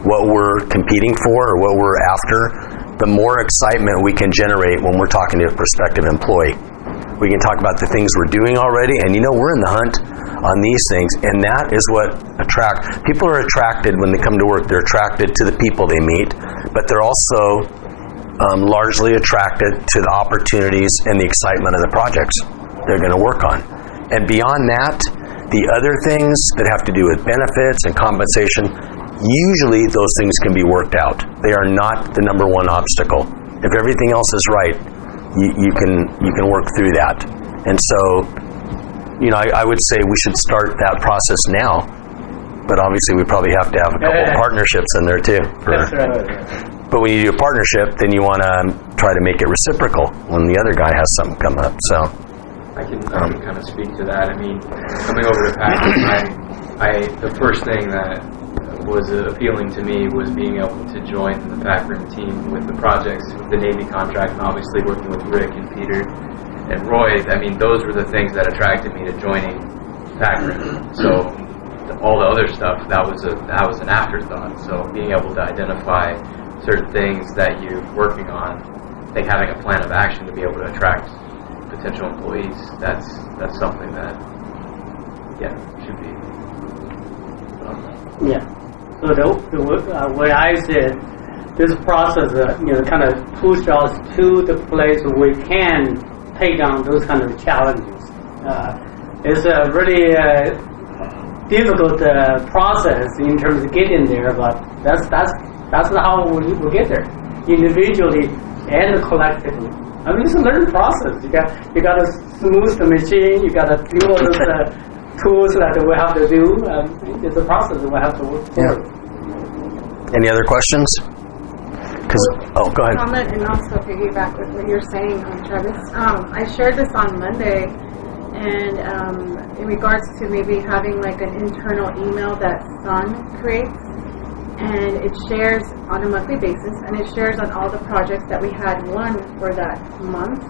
what we're competing for or what we're after, the more excitement we can generate when we're talking to a prospective employee. We can talk about the things we're doing already, and we're in the hunt on these things, and that is what people are attracted when they come to work. They're attracted to the people they meet, but they're also largely attracted to the opportunities and the excitement of the projects they're going to work on. And beyond that, the other things that have to do with benefits and compensation, usually those things can be worked out. They are not the number one obstacle. If everything else is right, you can work through that. And so, I would say we should start that process now, but obviously we probably have to have a couple of partnerships in there too. That's right. But when you do a partnership, then you want to try to make it reciprocal when the other guy has something come up. So I can kind of speak to that. I mean, coming over to Patrick, the first thing that was appealing to me was being able to join the Packard team with the projects, with the Navy contract, and obviously working with Rick and Peter and Roy. I mean, those were the things that attracted me to joining Packard. So all the other stuff, that was an afterthought. So being able to identify certain things that you're working on, I think having a plan of action to be able to attract potential employees, that's something that should be. Yeah. So the way I see it, this process, kind of pushed us to the place where we can take on those kind of challenges. It's a really difficult process in terms of getting there, but that's how we get there, individually and collectively. I mean, it's a learning process. You got to smooth the machine. You got to do all those tools that we have to do. It's a process that we have to work through. Any other questions? Go ahead. Comment and also piggyback with what you're saying, Travis. I shared this on Monday, and in regards to maybe having like an internal email that Sun creates, and it shares on a monthly basis, and it shares on all the projects that we had won for that month.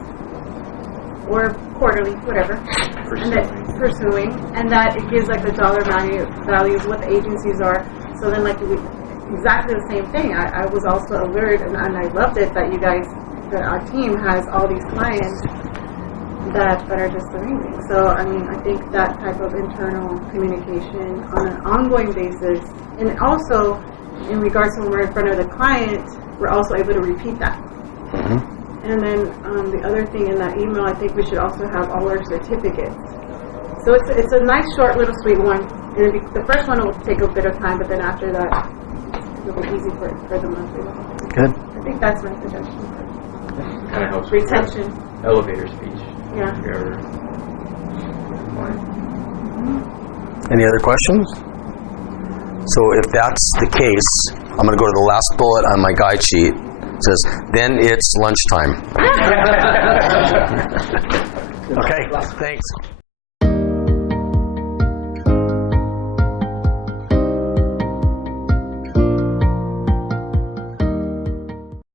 or quarterly, whatever. And that pursuing, and that it gives like the dollar value of what the agencies are. So then exactly the same thing. I was also alert, and I loved it that that our team has all these clients that are just amazing. So I mean, I think that type of internal communication on an ongoing basis, and also in regards to when we're in front of the client, we're also able to repeat that. And then the other thing in that email, I think we should also have all our certificates. So it's a nice, short, little sweet one. And the first one will take a bit of time, but then after that, it'll be easy for the monthly one. Good. I think that's my suggestion. Kind of helps with Retention. elevator speech. Yeah. If you're ever wanting. Any other questions? So if that's the case, I'm going to go to the last bullet on my guide sheet. It says, then it's lunchtime. Okay, thanks.